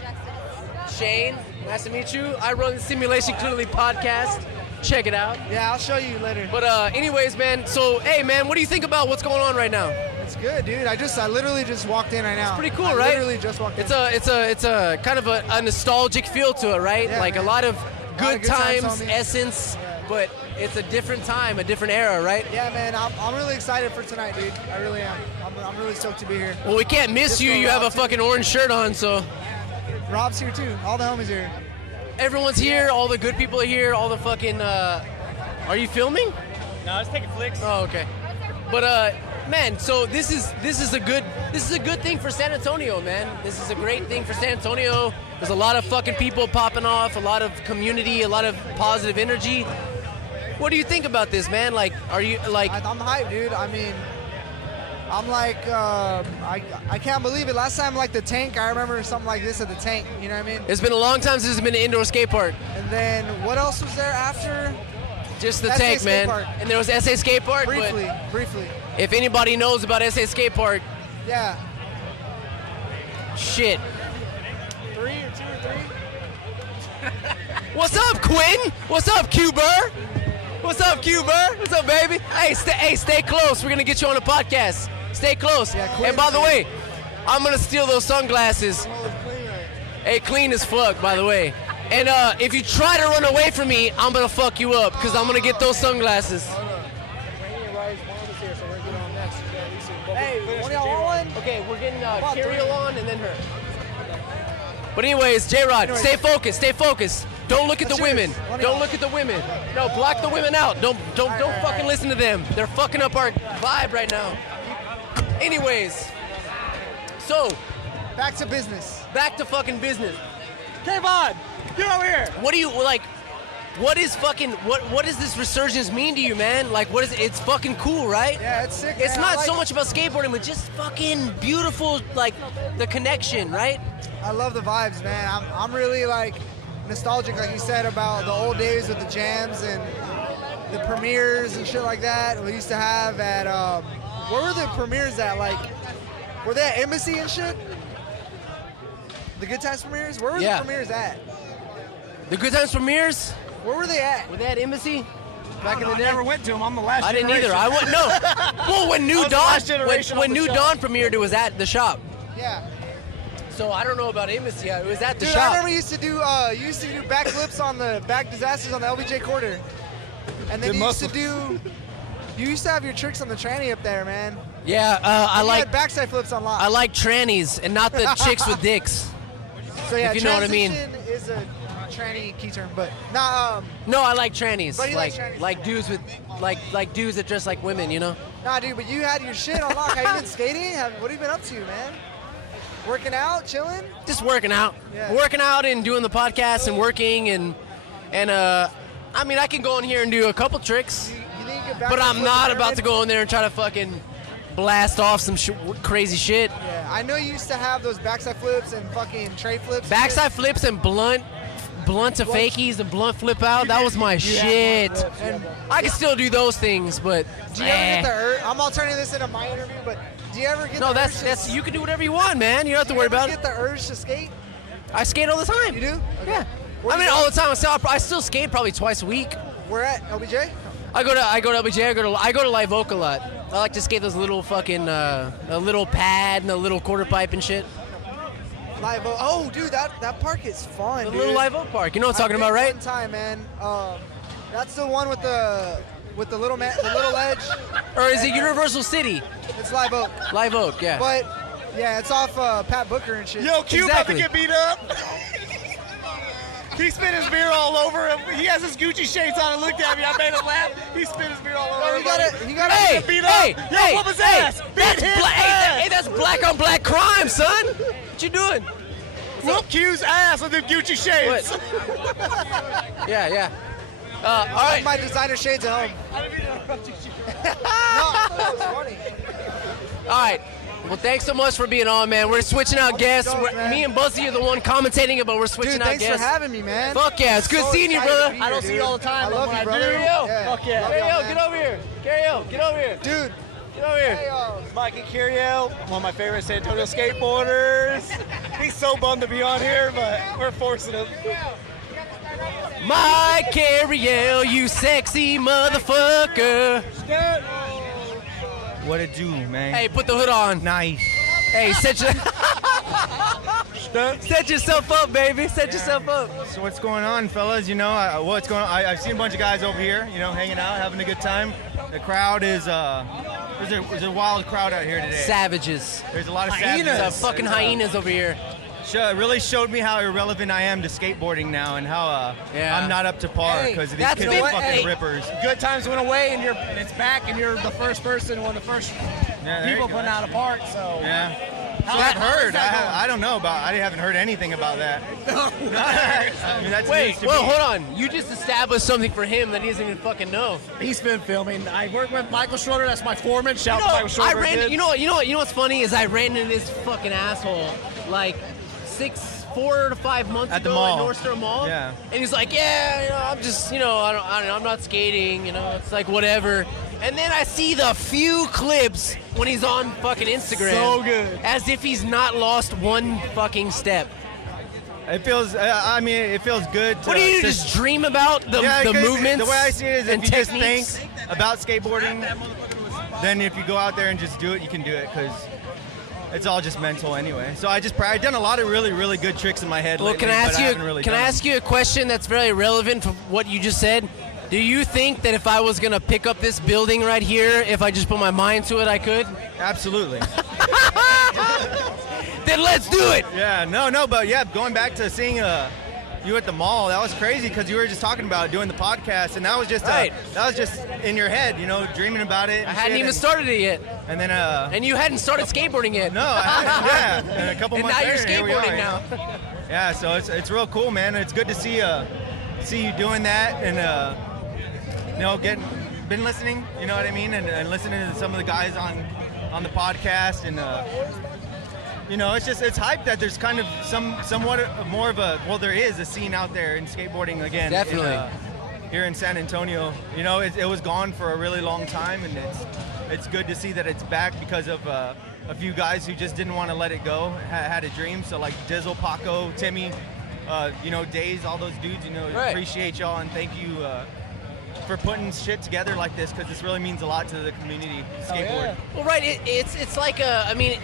Shane, nice to meet you. I run the Simulation Clearly podcast. Check it out. Yeah, I'll show you later. But anyways, man, so, hey, man, what do you think about what's going on right now? It's good, dude. I literally just walked in right now. It's pretty cool, I right? literally just walked in. It's a kind of a nostalgic feel to it, right? Yeah, like man. a lot of good times, homies. essence, but it's a different time, a different era, right? Yeah, man. I'm really excited for tonight, dude. I really am. I'm really stoked to be here. Well, we can't miss Just you. for You have a Rob, too. fucking orange shirt on, so. Rob's here too. All the homies here. Everyone's here. All the good people are here. All the fucking. Are you filming? No, I was taking flicks. Oh, okay. But man, so this is a good thing for San Antonio, man. This is a great thing for San Antonio. There's a lot of fucking people popping off, a lot of community, a lot of positive energy. What do you think about this, man? Like, are you like? I'm hyped, dude. I mean, I'm like, I can't believe it. Last time, like the tank, I remember something like this at the tank. You know what I mean? It's been a long time since there's been an indoor skate park. And then what else was there after? Just the SA tank, skate man. park. And there was SA skate park. Briefly. If anybody knows about SA skate park, Yeah. shit. 2 or 3. What's up, Quinn? What's up, Q-Burr? What's up, Q-Burr? What's up, baby? Hey, stay close. We're gonna get you on the podcast. Stay close. And by the way, I'm gonna steal those sunglasses. Hey, clean as fuck, by the way. And if you try to run away from me, I'm gonna fuck you up because I'm gonna get those sunglasses. Hey, one of y'all want one? Okay, we're getting Curiel on and then her. But anyways, J-Rod, stay focused, stay focused. Don't look at the women. Don't look at the women. No, block the women out. Don't fucking listen to them. They're fucking up our vibe right now. Anyways, so back to business. Back to fucking business. Kayvon, get over here. What do you like? What is fucking what does this resurgence mean to you, man? Like, what is it? It's fucking cool, right? Yeah, it's sick. It's man. not I like so much about skateboarding, but just fucking beautiful, like the connection, right? I love the vibes, man. I'm really like nostalgic, like you said, about the old days with the jams and the premieres and shit like that. We used to have at where were the premieres at? Like, were they at Embassy and shit? The Good Times premieres? Where were the premieres at? The Good Times premieres? Where were they at? Were they at Embassy? Back in the day? I never went to them. I'm the last I didn't either. I went no. Well, when New Dawn when New Dawn premiered, it was at the shop. Yeah. So I don't know about Embassy. It was at the Dude, shop. I remember you used to do backflips on the back disasters on the LBJ quarter, and then you used to have your tricks on the tranny up there, man. Yeah, I like had backside flips on lock. I like trannies and not the chicks with dicks. So yeah, if you know what I mean. transition is a tranny key term, but not. No, I like trannies. But you like trannies. Like dudes with like dudes that dress like women, you know? Nah, dude, but you had your shit on lock. Have you been skating? What have you been up to, man? Working out, chilling? Just working out. Yeah. Working out and doing the podcast and working and I mean I can go in here and do a couple tricks. You think you get But I'm backflip not pyramid? about to go in there and try to fucking blast off some crazy shit. Yeah, I know you used to have those backside flips and fucking tray flips. and Backside flips and blunt to fakies and blunt flip out. That was my shit. And I can still do those things, but do you ever get the urge? I'm all turning this into my interview, but do you ever get no, the that's urge that's you can do whatever you want, man. You don't have to worry Do you about ever it. get the urge to skate? I skate all the time. You do? Okay. Yeah. Where I do mean, you all go? the time. I still skate probably twice a week. Where at? LBJ? I go to LBJ. I go to Live Oak a lot. I like to skate those little fucking a little pad and a little quarter pipe and shit. Live Oak. Oh, dude, that park is fun. The dude. little Live Oak Park. You know what I'm talking I've about, been right? One time, man. That's the one with the little ledge. Or is it Universal City? It's Live Oak. Live Oak, yeah. But yeah, it's off Pat Booker and shit. Yo, Q Exactly. about to get beat up. He spit his beer all over him. He has his Gucci shades on and looked at me. I made him laugh. He spit his beer all over him. He got Hey, beat hey, up. Yo, hey, whoop his hey, ass. Beat that's his black. ass. Hey, that's black on black crime, son. What you doing? Whoop Q's ass with them Gucci shades. Yeah. All right. My designer shades at home. I didn't mean to interrupt you. No, I thought that was funny. All right. Well, thanks so much for being on, man. We're switching out guests. dope, man. Me and Bussey are the one commentating it, but we're switching Dude, out thanks guests. for having me, man. Fuck yeah, it's good So seeing you, excited to brother. be here, dude. I love you, brother. Fuck yeah. Love y'all, Carry man. get over here. Carry get over here. Dude. Get over here. It's Mikey Curiel, one of my favorite San Antonio skateboarders. He's so bummed to be on here, but we're forcing him. My Cariel, you sexy motherfucker. What it do, man? Hey, put the hood on. Nice. Hey, set yourself up, baby. Set yourself up. So what's going on, fellas? You know, what's going on? I've seen a bunch of guys over here, you know, hanging out, having a good time. The crowd is, there's a wild crowd out here today. Savages. There's a lot of Hyenas. savages. Fucking hyenas over here. It really showed me how irrelevant I am to skateboarding now and how I'm not up to par because of these kids are fucking rippers. Good times went away and it's back and you're the first person, one of the first people putting out a part. So So I've heard. I don't know about. I haven't heard anything about that. I mean, that's Wait, news to well, me. hold on. You just established something for him that he doesn't even fucking know. He's been filming. I work with Michael Schroeder. That's my foreman. Shout out to Michael I Schroeder. ran. You know what's funny is I ran into this fucking asshole like 4 to 5 months At the ago mall. at North Star Mall. Yeah. And he's like, yeah, you know, I'm just, you know, I don't know, I'm not skating, you know, it's like whatever. And then I see the few clips when he's on fucking Instagram. So good. As if he's not lost one fucking step. It feels. I mean, it feels good. What do you just dream about the 'cause movements? The way I see it is, if and you just think techniques? about skateboarding, then if you go out there and just do it, you can do it. Because it's all just mental anyway. So I've done a lot of really, really good tricks in my head Well, lately, can I but ask you? haven't really Can I done ask you a question that's very relevant for what you just said? Do you think that if I was gonna pick up this building right here, if I just put my mind to it, I could? Absolutely. Then let's do it. Yeah, no, but yeah, going back to seeing you at the mall, that was crazy because you were just talking about doing the podcast, and that was just Right. that was just in your head, dreaming about it. I hadn't even started it yet. And then and you hadn't started skateboarding yet. No, I hadn't. Yeah, and a couple and months now you're later, here we skateboarding are, now. Yeah, so it's real cool, man. It's good to see you doing that, and been listening. You know what I mean, and listening to some of the guys on the podcast, and it's hype that there's kind of somewhat more of a there is a scene out there in skateboarding again. Definitely. Here in San Antonio, it was gone for a really long time, and it's good to see that it's back because of a few guys who just didn't want to let it go, had a dream. So like Dizzle, Paco, Timmy, Days, all those dudes, Right. appreciate y'all and thank you for putting shit together like this, because this really means a lot to the community skateboard. Well, right. It's like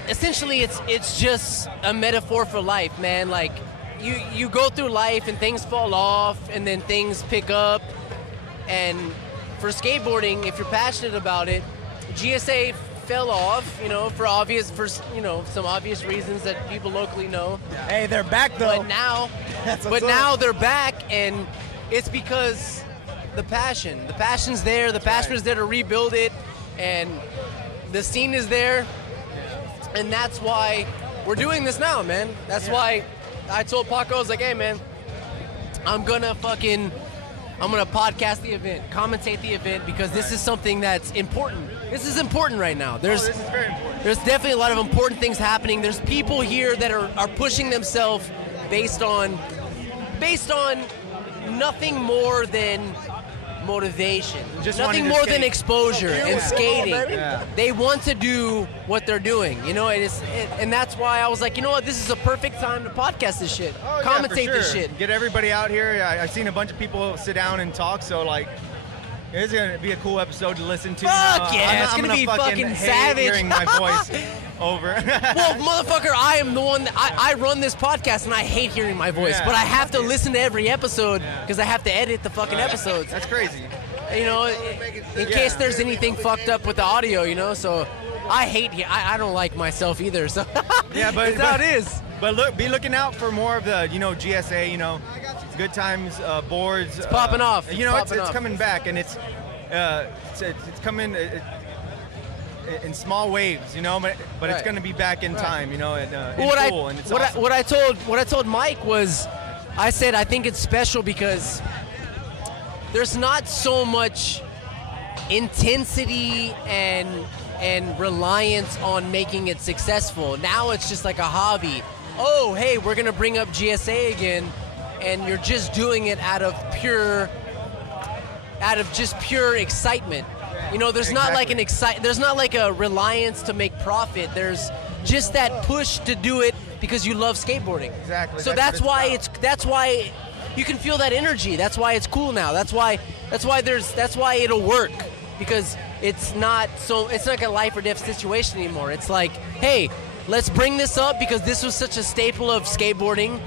essentially it's just a metaphor for life, man. Like you go through life and things fall off and then things pick up. And for skateboarding, if you're passionate about it, GSA fell off, for some obvious reasons that people locally know. Hey, they're back though. But now they're back, and it's because the passion's there. The passion is there to rebuild it, and the scene is there, and that's why we're doing this now, man. That's why I told Paco, I was like, hey, man, I'm gonna podcast the event, commentate the event, because this is something that's important. This is important right now. This is very important. There's definitely a lot of important things happening. There's people here that are pushing themselves based on nothing more than motivation, Just nothing wanting to more than skate. exposure and skating. Yeah. They want to do what they're doing, and that's why I was like, you know what, this is a perfect time to podcast this shit, Oh, yeah, commentate for sure. this shit. Get everybody out here. I've seen a bunch of people sit down and talk, so like, it's gonna be a cool episode to listen to. Fuck yeah, it's I'm gonna be fucking hate savage. hearing my voice over. Well, motherfucker, I am the one I run this podcast, and I hate hearing my voice, Yeah. but I have to listen to every episode because I have to edit the fucking episodes. That's crazy. In case there's anything fucked up with the audio, so I hate I don't like myself either, so Yeah, but it's how it is. But be looking out for more of the GSA. Good times boards. It's popping off. It's coming back, and it's coming in small waves. But it's going to be back in time. And cool. And it's awesome. What I told Mike was, I said I think it's special because there's not so much intensity and reliance on making it successful. Now it's just like a hobby. Oh, hey, we're gonna bring up GSA again, and you're just doing it out of just pure excitement. There's not like there's not like a reliance to make profit. There's just that push to do it because you love skateboarding. Exactly. So that's why you can feel that energy. That's why it's cool now. That's why it'll work, because it's not like a life or death situation anymore. It's like, hey, let's bring this up because this was such a staple of skateboarding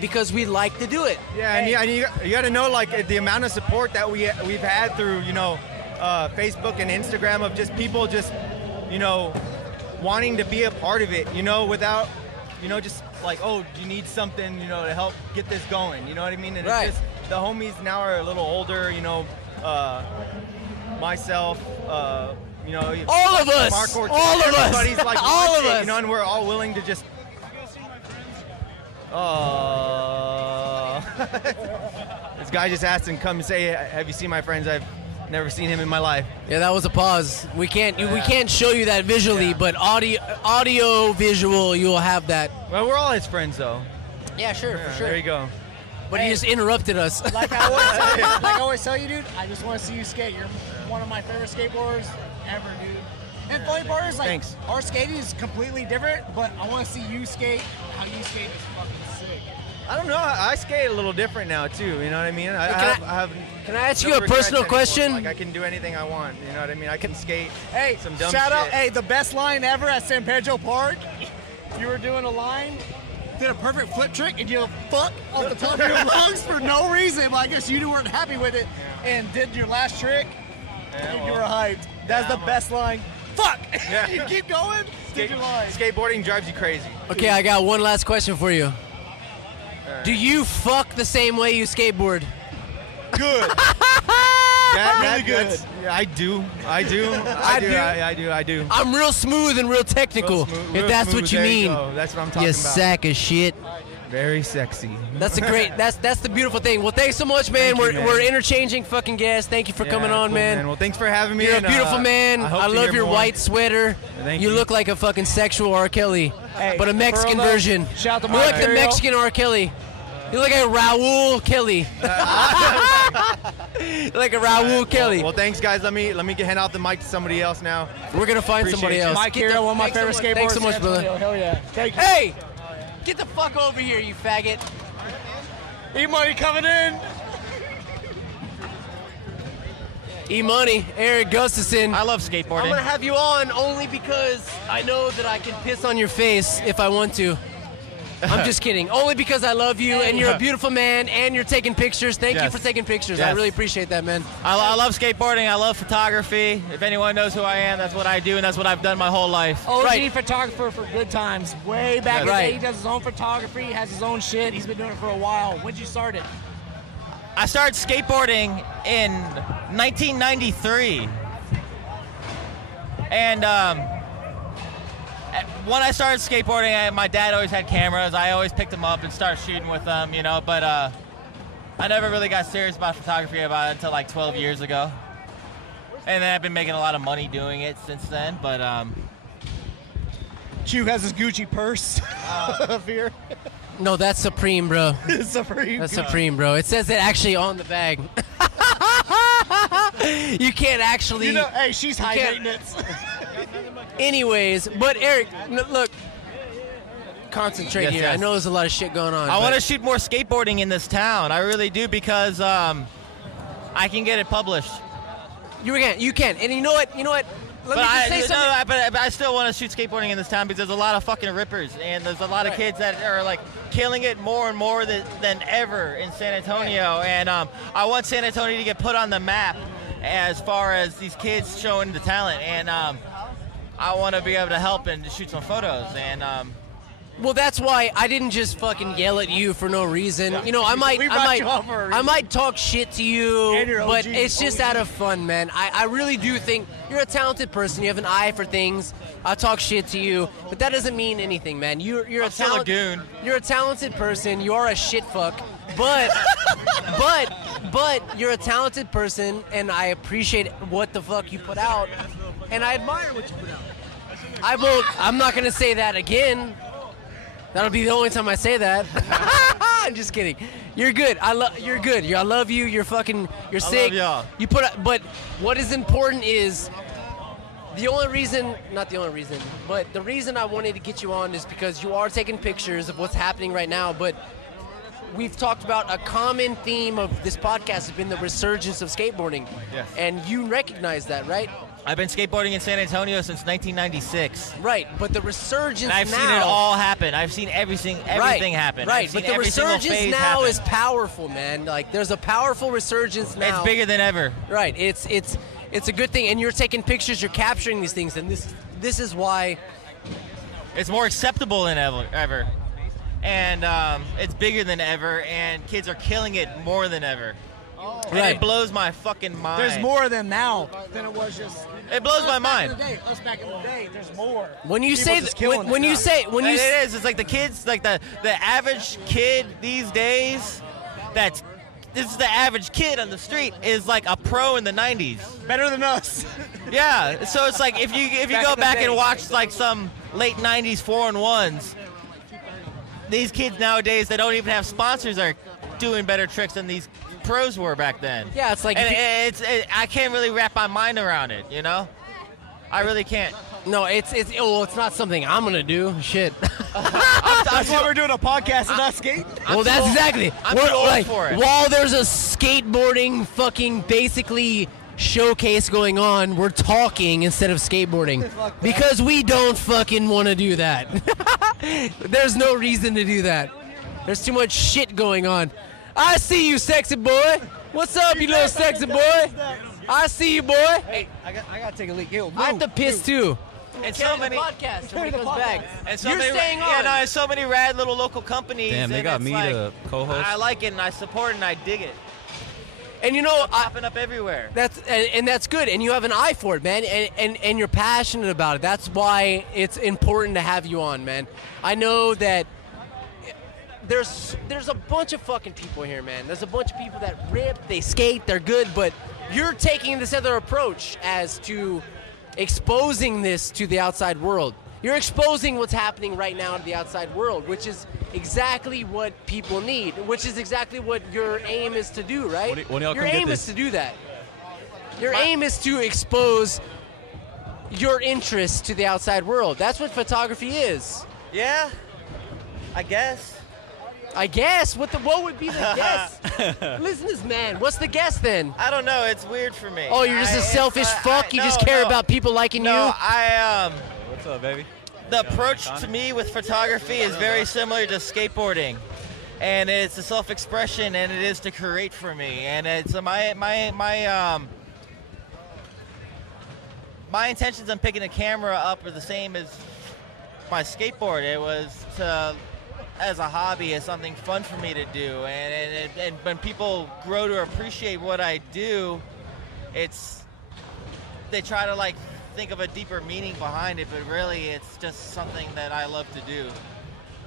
because we like to do it. Yeah, and you got to know like the amount of support that we've had through Facebook and Instagram of just people just wanting to be a part of it. Without just like, oh, do you need something to help get this going? You know what I mean? And Right. It's just the homies now are a little older. Myself. All of us! Mark Ortiz, All of us! everybody's like All of watching, us! and we're all willing to just. This guy just asked him come and say, "Have you seen my friends? I've never seen him in my life." Yeah, that was a pause. We can't show you that visually, but audio visual, you will have that. Well, we're all his friends, though. Yeah, sure, for sure. There you go. But he just interrupted us. Like I always tell you, dude, I just want to see you skate. You're one of my favorite skateboarders ever, dude. And funny part is, like, Thanks. our skating is completely different, but I want to see you skate. How you skate is fucking sick. I don't know. I skate a little different now too. You know what I mean? Can I ask no you a regrets personal anymore. question? Like I can do anything I want. You know what I mean? I can skate. Hey, some dumb shout out! shit. Hey, the best line ever at San Pedro Park. you were doing a line, did a perfect flip trick, and you fuck off the top of your lungs for no reason. But I guess you weren't happy with it, and did your last trick, and you were hyped. That's the best line. Fuck! Yeah. You keep going, did your line. Skateboarding drives you crazy. Okay, I got one last question for you. Do you fuck the same way you skateboard? Good. Really good. Yeah, I do. I'm real smooth and real technical. If that's what you mean. That's what I'm talking You about. sack of shit. Very sexy. That's a great. That's the beautiful thing. Well, thanks so much, man. Thank you, man. We're interchanging fucking guests. Thank you for coming on, cool, man. Well, thanks for having me. You're a and, beautiful man. I, hope I to love hear your more. white sweater. Thank you you. look like a fucking sexual R. Kelly, Hey, but a Mexican for real, version. shout out to You're like the Material. Mexican R. Kelly. You look like a Raul Kelly. Like a Raul Kelly. Well, thanks, guys. Let me hand out the mic to somebody else now. We're gonna find Appreciate somebody you. else. Mike Get Hero, the- one of my thanks favorite so much- skateboarders. Thanks so much, San brother. Antonio. Hell yeah. Thank you. Hey, get the fuck over here, you faggot. E-Money coming in. E-Money, Eric Gustafson. I love skateboarding. I'm gonna have you on only because I know that I can piss on your face if I want to. I'm just kidding. Only because I love you and you're a beautiful man and you're taking pictures. Thank you Yes. for taking pictures. I Yes. really appreciate that, man. I love skateboarding. I love photography. If anyone knows who I am, that's what I do, and that's what I've done my whole life. OG photographer for good times. Way back in the Right. day, he does his own photography, has his own shit. He's been doing it for a while. When'd you start it? I started skateboarding in 1993. And when I started skateboarding, my dad always had cameras. I always picked them up and started shooting with them, you know, but I never really got serious about photography until like 12 years ago. And then I've been making a lot of money doing it since then, but Q has his Gucci purse up here. No, that's Supreme, bro. Supreme. That's Supreme, bro. It says it actually on the bag. You can't actually. You know, hey, she's you high can't- maintenance. Anyways, but Eric, look, concentrate Yes, here. yes. I know there's a lot of shit going on. I but- want to shoot more skateboarding in this town. I really do, because I can get it published. You can. And you know what? Let But me just say something. but I still want to shoot skateboarding in this town because there's a lot of fucking rippers, and there's a lot of kids that are like killing it more and more than ever in San Antonio. And I want San Antonio to get put on the map as far as these kids showing the talent. And I want to be able to help and shoot some photos. And Well, that's why I didn't just fucking yell at you for no reason. You know, I might talk shit to you, And you're but OG. it's just out of fun, man. I really do think you're a talented person. You have an eye for things. I talk shit to you, but that doesn't mean anything, man. You're a still a goon. You're a talented person. You are a shit fuck, but you're a talented person, and I appreciate what the fuck you put out, and I admire what you put out. I'm not gonna say that again. That'll be the only time I say that. I'm just kidding. You're good. You're good. I love you. You're fucking. You're sick. love y'all. You put. But what is important is the only reason. Not the only reason, but the reason I wanted to get you on is because you are taking pictures of what's happening right now. But we've talked about a common theme of this podcast has been the resurgence of skateboarding. Yes. And you recognize that, right? I've been skateboarding in San Antonio since 1996. Right, but the resurgence And I've now, seen it all happen. I've seen everything happen. Right, I've seen but the every single resurgence phase now happen. is powerful, man. Like, there's a powerful resurgence now. It's bigger than ever. Right, it's a good thing, and you're taking pictures, you're capturing these things, and this is why It's more acceptable than ever. And it's bigger than ever, and kids are killing it more than ever. And Right. it blows my fucking mind. There's more of them now than it was just. It blows my Us mind. back in the day, there's more. when you People say just killing when it you now. say when you it is. It's like the kids, like the average kid these days. This is the average kid on the street is like a pro in the 90s. Better than us. Yeah. So it's like if you Back go in the back day. and watch like some late 90s 4-in-1s, these kids nowadays that don't even have sponsors are doing better tricks than these pros were back then. Yeah, it's like And I can't really wrap my mind around it, you know? I really can't. no, it's not something I'm gonna do. Shit. That's why we're doing a podcast and not skate. Well, that's exactly. I'm We're too old like, for it. while there's a skateboarding fucking basically showcase going on, we're talking instead of skateboarding because we don't fucking want to do that. There's no reason to do that. There's too much shit going on. I see you, sexy boy. What's up, you little sexy boy? I see you, boy. Hey, I got to take a leak. Yo, I have to piss too. And so many podcast when he goes back. And so You're many, staying on. Yeah, no, so many rad little local companies. Damn, they and got it's me like, to co-host. I like it and I support it and I dig it. And you know, popping up everywhere. That's good, and you have an eye for it, man, and you're passionate about it. That's why it's important to have you on, man. I know that there's a bunch of fucking people here, man. There's a bunch of people that rip, they skate, they're good, but you're taking this other approach as to exposing this to the outside world. You're exposing what's happening right now to the outside world, which is exactly what people need, which is exactly what your aim is to do, right? When y'all your come get aim this? is to do that. Your aim is to expose your interests to the outside world. That's what photography is. Yeah, I guess. I guess? What would be the guess? Listen to this man. What's the guess then? I don't know. It's weird for me. Oh, you're just a selfish fuck? You just care about people liking you? What's up, baby? The approach to me with photography is very similar to skateboarding, and it's a self-expression, and it is to create for me. And it's my intentions on picking the camera up are the same as my skateboard. It was to, as a hobby, as something fun for me to do, and when people grow to appreciate what I do, they try to like think of a deeper meaning behind it, but really it's just something that I love to do.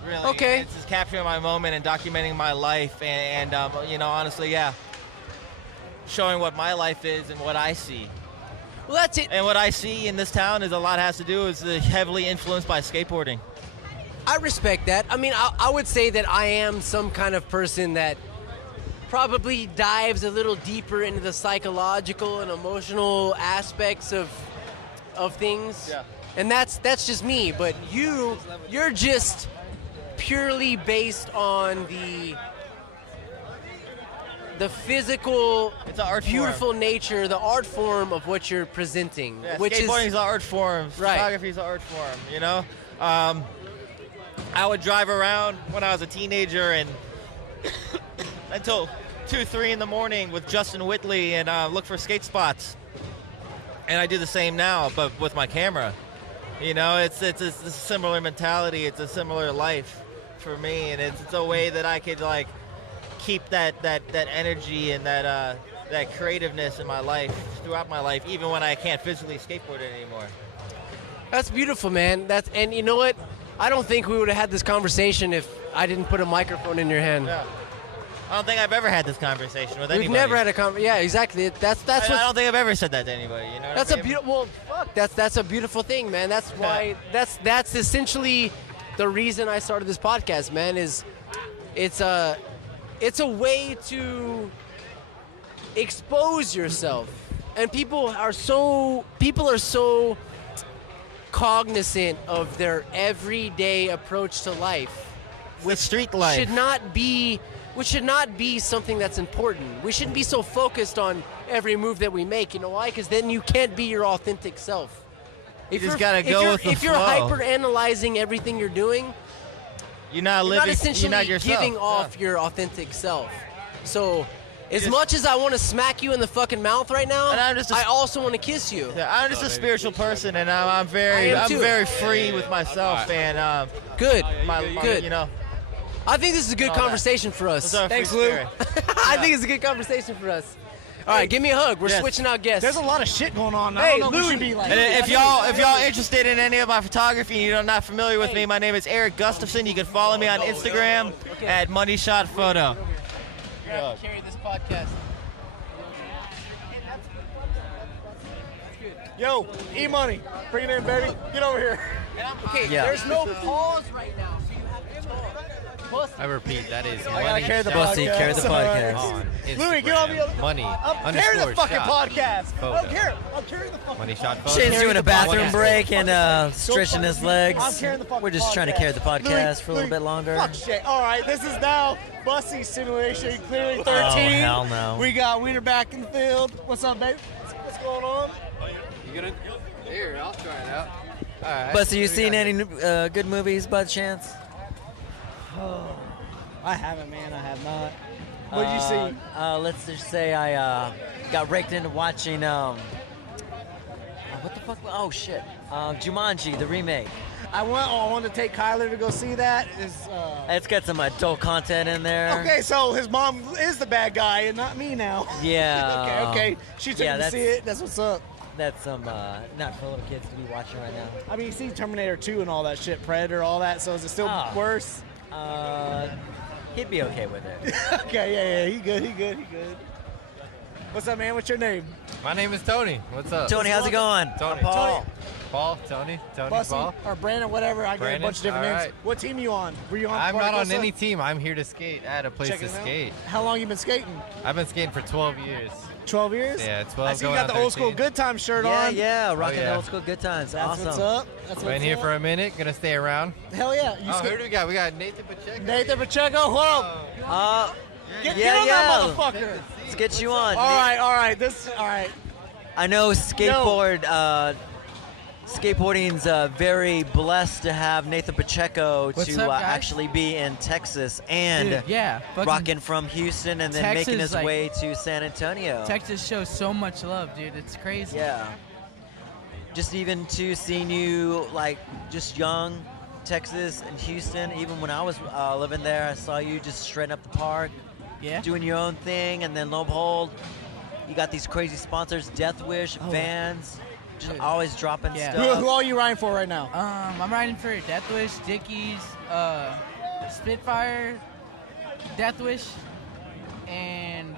Really, okay. It's just capturing my moment and documenting my life, and you know, honestly, yeah, showing what my life is and what I see. Well, that's it. And what I see in this town is a lot has to do is heavily influenced by skateboarding. I respect that. I mean, I would say that I am some kind of person that probably dives a little deeper into the psychological and emotional aspects of things. Yeah. And that's just me, but you're just purely based on the physical, beautiful nature, the art form of what you're presenting. Yeah, which skateboarding is an art form. Right. Photography is an art form, you know? I would drive around when I was a teenager and until 2, 3 in the morning with Justin Whitley and look for skate spots. And I do the same now, but with my camera. You know, it's a similar mentality. It's a similar life for me, and it's a way that I could like keep that energy and that creativeness in my life throughout my life, even when I can't physically skateboard it anymore. That's beautiful, man. And you know what? I don't think we would have had this conversation if I didn't put a microphone in your hand. Yeah. I don't think I've ever had this conversation with anybody. We've never had a conversation. Yeah, exactly. That's I what. don't think I've ever said that to anybody. You know. That's what I a mean? beautiful. Well, fuck. That's a beautiful thing, man. That's why. That's essentially the reason I started this podcast, man. Is it's a way to expose yourself, and people are so cognizant of their everyday approach to life, with street life which should not be something that's important. We shouldn't be so focused on every move that we make. You know why? Because then you can't be your authentic self. You just gotta go with the If you're flow. hyper analyzing everything you're doing, you're not essentially you're not yourself. giving off your authentic self. So, as much as I want to smack you in the fucking mouth right now, I also want to kiss you. Yeah, I'm just a spiritual person, and I'm very free with myself, and good. Good. You know. I think this is a good All conversation for us. Thanks, Lou. I think it's a good conversation for us. All right, give me a hug. We're switching out guests. There's a lot of shit going on. Hey, I don't know if we Louis. should be like. And if y'all interested in any of my photography and you're not familiar with me, my name is Eric Gustafson. You can follow me on Instagram at Money Shot Photo. You're going to carry this podcast. Yo, E-Money, bring it in, baby. Get over here. Okay, there's no pause right now, so you have to talk. I repeat, that is I gotta carry the Bussey, podcast. carry the podcast. Sorry. On Louis, get on the other. Money I'm carrying the fucking shot podcast. I photo. don't care. I'm carrying the fucking Money shot photo. Shane's doing a bathroom break and stretching his legs. I'm carrying the fucking We're just trying to carry the podcast for a little bit longer. Fuck shit. All right, this is now Bussey simulation, clearing 13. Oh, hell no. We got Wiener back in the field. What's up, babe? what's going on? You gonna? Here, I'll try it out. All right. Bussey, you seen any good movies by chance? Oh, I haven't, man. I have not. What did you see? Let's just say I got raked into watching. What the fuck? Oh shit! Jumanji, the remake. I wanted to take Kyler to go see that. It's got some adult content in there. Okay, so his mom is the bad guy and not me now. Yeah. okay. She took him to see it. That's what's up. That's some not for little kids to be watching right now. I mean, you see Terminator 2 and all that shit, Predator, all that. So is it still worse? He'd be okay with it. Okay, yeah. He good. What's up, man? What's your name? My name is Tony. What's up? Tony, how's it going? Tony. Paul. Paul, Tony, Bussey, Paul. or Brandon, whatever. I get a Brandon? bunch of different All names. right. What team you on? Were you on? I'm not on K.O.S.A? any team. I'm here to skate. I had a place Checking to it out? skate. How long you been skating? I've been skating for 12 years. 12 years? Yeah, 12. I see you going got on the old school 13. good time shirt Yeah, on. yeah, rocking yeah. the old school good times. That's Awesome. what's up. That's Been what's here up. for a minute. Gonna stay around. Hell yeah. Who do we got? We got Nathan Pacheco. Nathan Pacheco, hold up. Get on that motherfucker. Let's get you on. All right. All right. I know skateboarding's very blessed to have Nathan Pacheco What's to up, guys? actually be in Texas and Dude, yeah, fucking rocking from Houston and then Texas, making his like, way to San Antonio. Texas shows so much love, dude. It's crazy. Yeah. Just even to seeing you like just young, Texas and Houston. Even when I was living there, I saw you just shredding up the park, doing your own thing, and then lo and behold, you got these crazy sponsors, Death Wish, Vans, just always dropping stuff. Who are you riding for right now? I'm riding for Death Wish, Dickies, Spitfire, Death Wish, and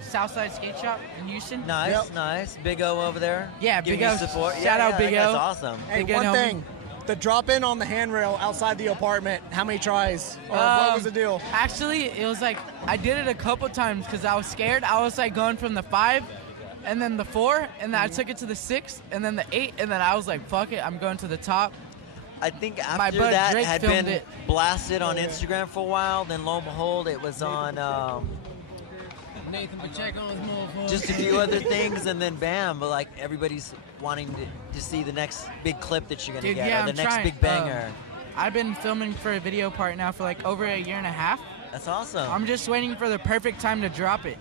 Southside Skate Shop in Houston. Nice. Big O over there. Yeah, giving Big O. you support. Shout out Big O. That's awesome. Hey, Big one O. thing. The drop-in on the handrail outside the apartment, how many tries? Or what was the deal? Actually, it was like, I did it a couple times because I was scared. I was like going from the 5 and then the 4, and then I took it to the 6 and then the 8, and then I was like, fuck it, I'm going to the top. I think My after bud that Drake had filmed been it. blasted on Instagram for a while, then lo and behold, it was on Nathan Pacheco's motherfucker. just a few other things, and then bam, but like everybody's wanting to see the next big clip that you're gonna Dude, get, yeah, or the I'm next trying. big banger. I've been filming for a video part now for like over a year and a half. That's awesome. I'm just waiting for the perfect time to drop it.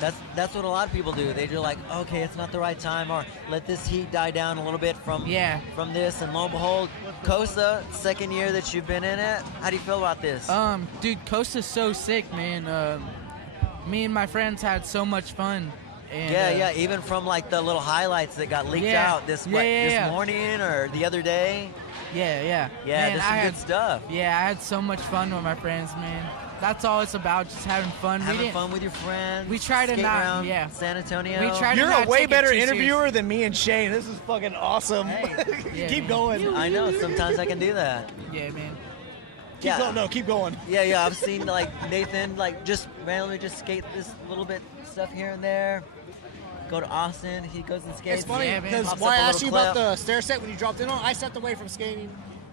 That's what a lot of people do. They do like, okay, it's not the right time, or let this heat die down a little bit from this, and lo and behold, K.O.S.A, second year that you've been in it. How do you feel about this? Dude, K.O.S.A's so sick, man. Me and my friends had so much fun. And, yeah, even from like the little highlights that got leaked out this morning or the other day. Yeah, Yeah, man, there's some good stuff. Yeah, I had so much fun with my friends, man. That's all it's about, just having fun. Having fun with your friends. We try to skate not, around San Antonio. We try to You're not a way take it better too interviewer than me and Shane. This is fucking awesome. Keep going. I know, sometimes I can do that. Yeah, man. Keep going. Yeah, I've seen like Nathan like just randomly just skate this little bit stuff here and there. Go to Austin, he goes and skates. It's funny because why I asked you about the stair set when you dropped in on, I stepped away from skating.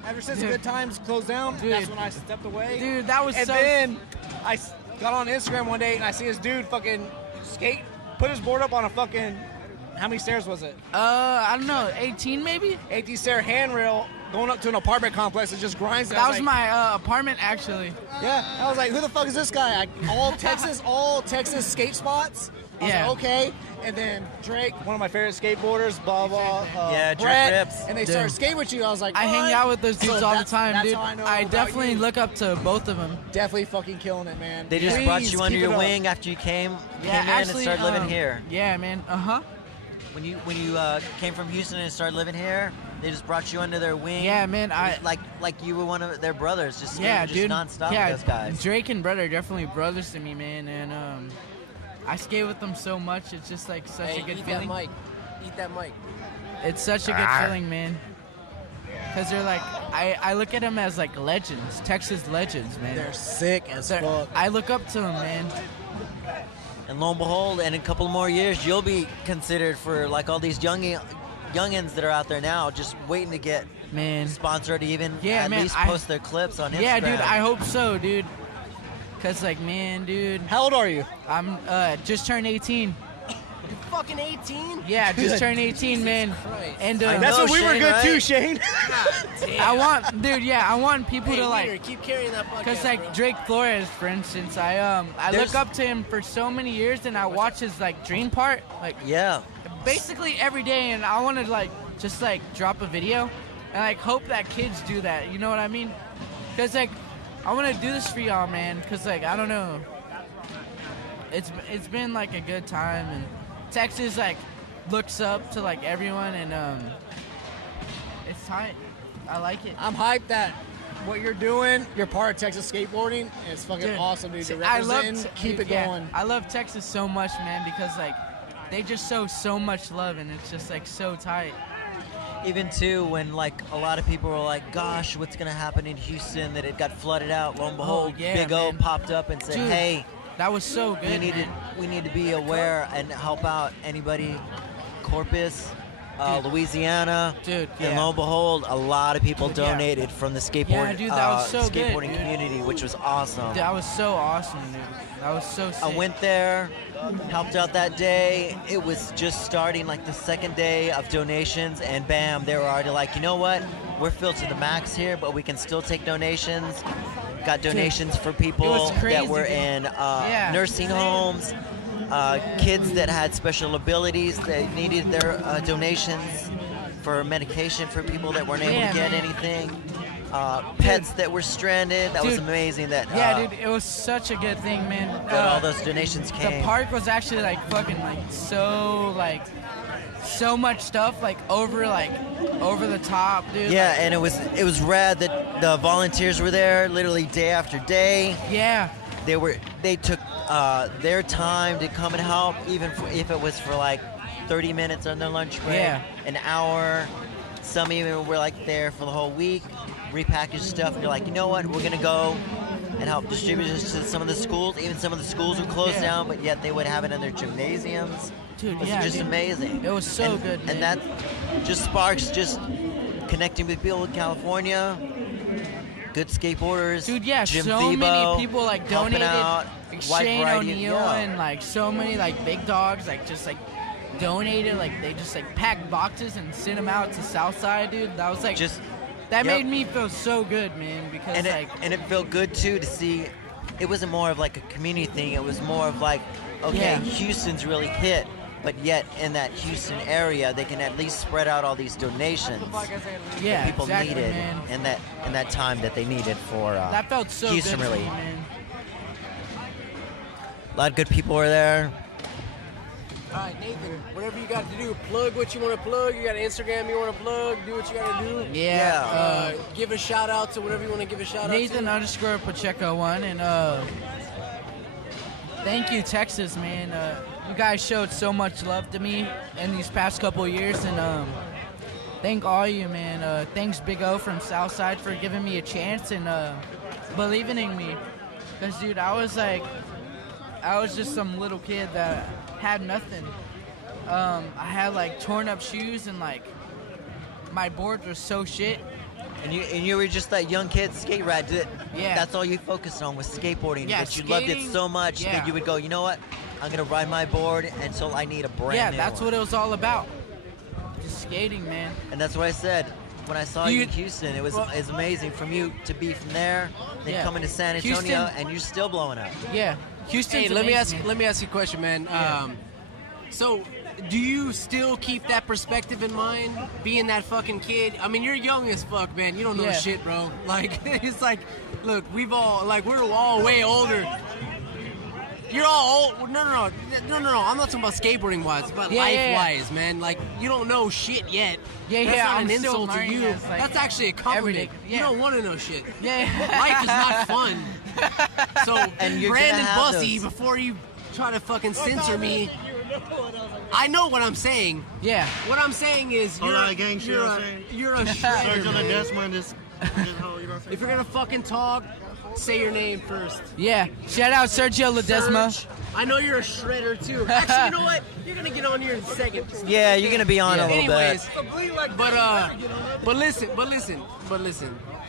Ever since the good times closed down, that's when I stepped away. Dude, that was and so... then I got on Instagram one day and I see this dude fucking skate, put his board up on a fucking, how many stairs was it? I don't know, 18 maybe? 18 stair handrail going up to an apartment complex and just grinds it. That was my apartment, actually. Yeah, I was like, who the fuck is this guy? All Texas skate spots. I was like, okay. And then Drake, one of my favorite skateboarders, blah, blah, Drake Brett, rips. and they started skating with you. I was like, I hang out with those dudes all the time, that's dude. How I know I about definitely you. look up to both of them. Definitely fucking killing it, man. They just brought you under your wing after you came in and started living here. Yeah, man. When you came from Houston and started living here, they just brought you under their wing. Yeah, man. Like you were one of their brothers, just dude. nonstop Yeah, with those guys. Drake and Brett are definitely brothers to me, man, and I skate with them so much. It's just like such a good feeling. Eat that mic. It's such a good feeling, man. Because they're like, I look at them as like legends, Texas legends, man. They're sick as fuck. I look up to them, man. And lo and behold, in a couple more years, you'll be considered for like all these youngins that are out there now, just waiting to get sponsored to even at least post their clips on Instagram. Yeah, dude, I hope so, dude. Cause like, man, dude. How old are you? I'm just turned 18. You're fucking 18? Yeah, just turned 18, man. And That's when we were good too, Shane. I want people Hey, to like Wiener, keep carrying that podcast, because like bro. Drake Flores, for instance, I look up to him for so many years, and I watch his like dream part, like basically every day, and I want to like just like drop a video, and like hope that kids do that. You know what I mean? Because like I want to do this for y'all, man. Because like I don't know, it's been like a good time, and Texas like looks up to like everyone, and it's tight. I like it. I'm hyped that what you're doing, you're part of Texas skateboarding. It's fucking awesome, dude. You're representing, keep it going. I love Texas so much, man, because like they just show so much love, and it's just like so tight. Even too, when like a lot of people were like, "Gosh, what's gonna happen in Houston?" That it got flooded out. Lo and behold, Big O popped up and said, Dude, "Hey, that was so good. We need to be aware and help out anybody." Corpus, Louisiana, dude. And lo and behold, a lot of people donated from the skateboarding good, community, which was awesome. That was so awesome, dude. That was so sick. I went there, helped out that day. It was just starting like the second day of donations, and bam, they were already like, you know what? We're filled to the max here, but we can still take donations. Got donations for people that were in nursing homes, kids that had special abilities that needed their donations for medication for people that weren't able to get anything. Pets that were stranded. That was amazing. That dude, it was such a good thing, man. That all those donations came. The park was actually like fucking like so much stuff like over the top, dude. Yeah, and it was rad that the volunteers were there literally day after day. Yeah. They took their time to come and help, even if it was for like 30 minutes on their lunch break, an hour. Some even were like there for the whole week, repackaged stuff, and you're like, you know what, we're gonna go and help distribute this to some of the schools. Even some of the schools were closed down, but yet they would have it in their gymnasiums. Dude, it was just amazing. It was so good, man. And that just sparks just connecting with people in California. Good skateboarders. Dude, yeah, Jim so Thiebaud, many people like helping donated. out, Like White Shane Variety, O'Neill and like so many like big dogs like just like donated. Like they just like packed boxes and sent them out to Southside, dude. That was like that made me feel so good, man. Because and it felt good too to see. It wasn't more of like a community thing. It was more of like, okay, Houston's really hit. But yet, in that Houston area, they can at least spread out all these donations that people needed in that time that they needed for that felt so Houston. good Really, to me, man. A lot of good people were there. All right, Nathan, whatever you got to do, plug what you want to plug. You got an Instagram you want to plug, do what you got to do. Yeah. Give a shout out to whatever you want to give a shout out to. Nathan_Pacheco1, and thank you, Texas, man. You guys showed so much love to me in these past couple of years, and thank all you, man. Thanks Big O from Southside for giving me a chance and believing in me. Cause dude, I was just some little kid that had nothing. I had like torn up shoes and like my boards were so shit. And you were just that young kid skate ride. That's all you focused on was skateboarding. Yeah, but you loved it so much that you would go, you know what? I'm gonna ride my board until I need a brand new that's one. what it was all about. Just skating, man. And that's what I said when I saw you in Houston. It was amazing from you to be from there, then coming to San Antonio, Houston, and you're still blowing up. Yeah, Houston. Hey, let me ask you a question, man. So, do you still keep that perspective in mind, being that fucking kid? I mean, you're young as fuck, man. You don't know shit, bro. Like, it's like, look, we're all way older. You're all old. No. I'm not talking about skateboarding wise, but life-wise, man. Like, you don't know shit yet. That's not an insult to you. That's actually a compliment. You don't want to know shit. Life is not fun. So, and Brandon Bussey, before you try to fucking censor me, I know what I'm saying. Yeah. What I'm saying is you're a shredder. If you're gonna fucking talk, say your name first. Yeah. Shout out Sergio Ledesma. Serge, I know you're a shredder too. Actually, you know what? You're gonna get on here in a second. Yeah, you're gonna be on a little bit. But listen.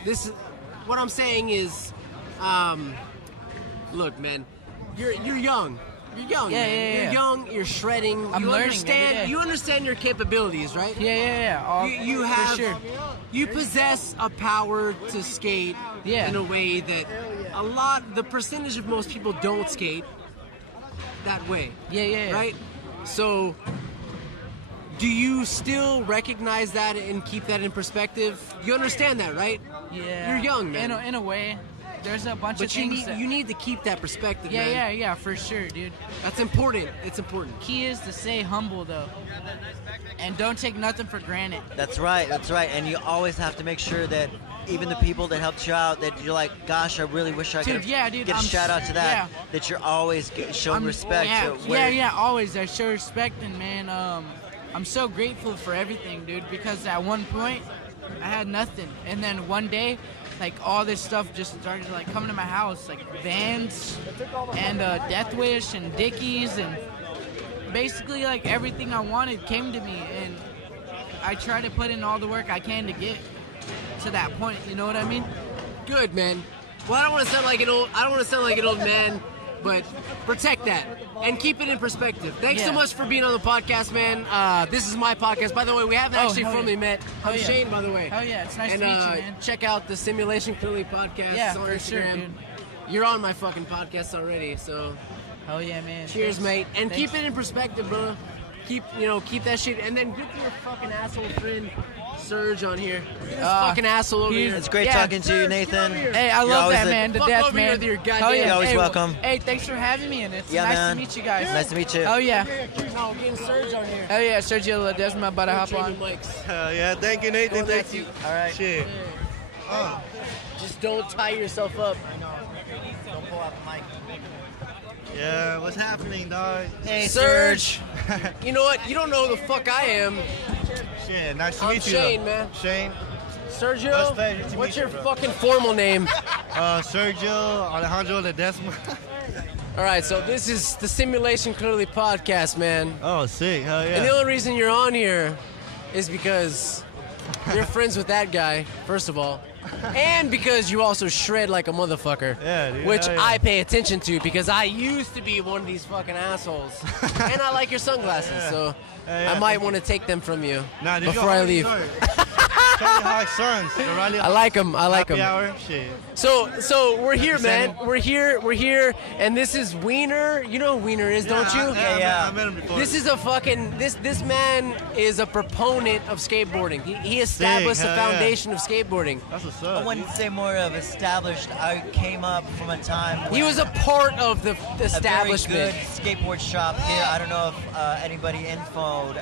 This is what I'm saying is, look, man, you're young. You're young. Yeah, man. yeah, yeah. You're young. You're shredding. I'm you learning understand. every day. You understand your capabilities, right? Yeah. You for have. sure. You possess a power to skate in a way that the percentage of most people don't skate that way. Yeah. Right. So, do you still recognize that and keep that in perspective? You understand that, right? Yeah. You're young, man. In a way, there's a bunch of But things. you need to keep that perspective, man. Yeah, for sure, dude. That's important. It's important. Key is to stay humble, though, and don't take nothing for granted. That's right. And you always have to make sure that even the people that helped you out, that you're like, gosh, I really wish I could get a shout out to that. That you're always showing respect. Yeah, always. I show respect, and man, I'm so grateful for everything, dude. Because at one point, I had nothing, and then one day, like all this stuff just started like coming to my house, like Vans and Death Wish and Dickies, and basically like everything I wanted came to me, and I try to put in all the work I can to get to that point. You know what I mean? Good, man. Well, I don't want to sound like an old man, but protect that and keep it in perspective. Thanks so much for being on the podcast, man. This is my podcast. By the way, we haven't actually formally met. I'm Shane, by the way. Oh yeah, it's nice to meet you, man. Check out the Simulation Clearly podcast on for Instagram. sure, dude. You're on my fucking podcast already, so. Oh yeah, man. Cheers, Thanks. mate. And Thanks. keep it in perspective, bro. Keep that shit. And then get to your fucking asshole friend, Serge, on here. This fucking asshole over here. It's great talking to you, Nathan. Hey, I love that, man. To death, man. With your goddamn. Oh, yeah. You're always Hey, welcome. Hey, thanks for having me, and it's Yeah, nice man. to meet you guys. Nice to meet you. Oh yeah. No, getting Serge on here. Oh yeah, Sergio Ledesma about to hop on. Hell yeah, thank you, Nathan. Thank you. All right. Shit. Just don't tie yourself up. Don't pull out the mic. Yeah, what's happening, dog? Hey, Serge. You know what? You don't know who the fuck I am. Shit, nice to I'm meet you. Shane, though. man. Shane. Sergio, Pleasure to what's meet your you, bro. fucking formal name? Sergio Alejandro Ledesma. All right, so this is the Simulation Clearly podcast, man. Oh, sick. Hell yeah. And the only reason you're on here is because you're friends with that guy, first of all. And because you also shred like a motherfucker. Yeah, dude. Which Hell yeah. I pay attention to because I used to be one of these fucking assholes. And I like your sunglasses, so Yeah, I might want to take them from you Nah, did before I leave. Charlie Hawk Sons. I like them. I like them. Happy hour. Shit. So we're here, man. We're here, and this is Wiener. You know who Wiener is, don't you? I met him before. This is a fucking this man is a proponent of skateboarding. He established the Hell yeah. foundation of skateboarding. That's what's I up. wouldn't say more of established. I came up from a time when He was a part of the a establishment. very good skateboard shop here. I don't know if anybody infoed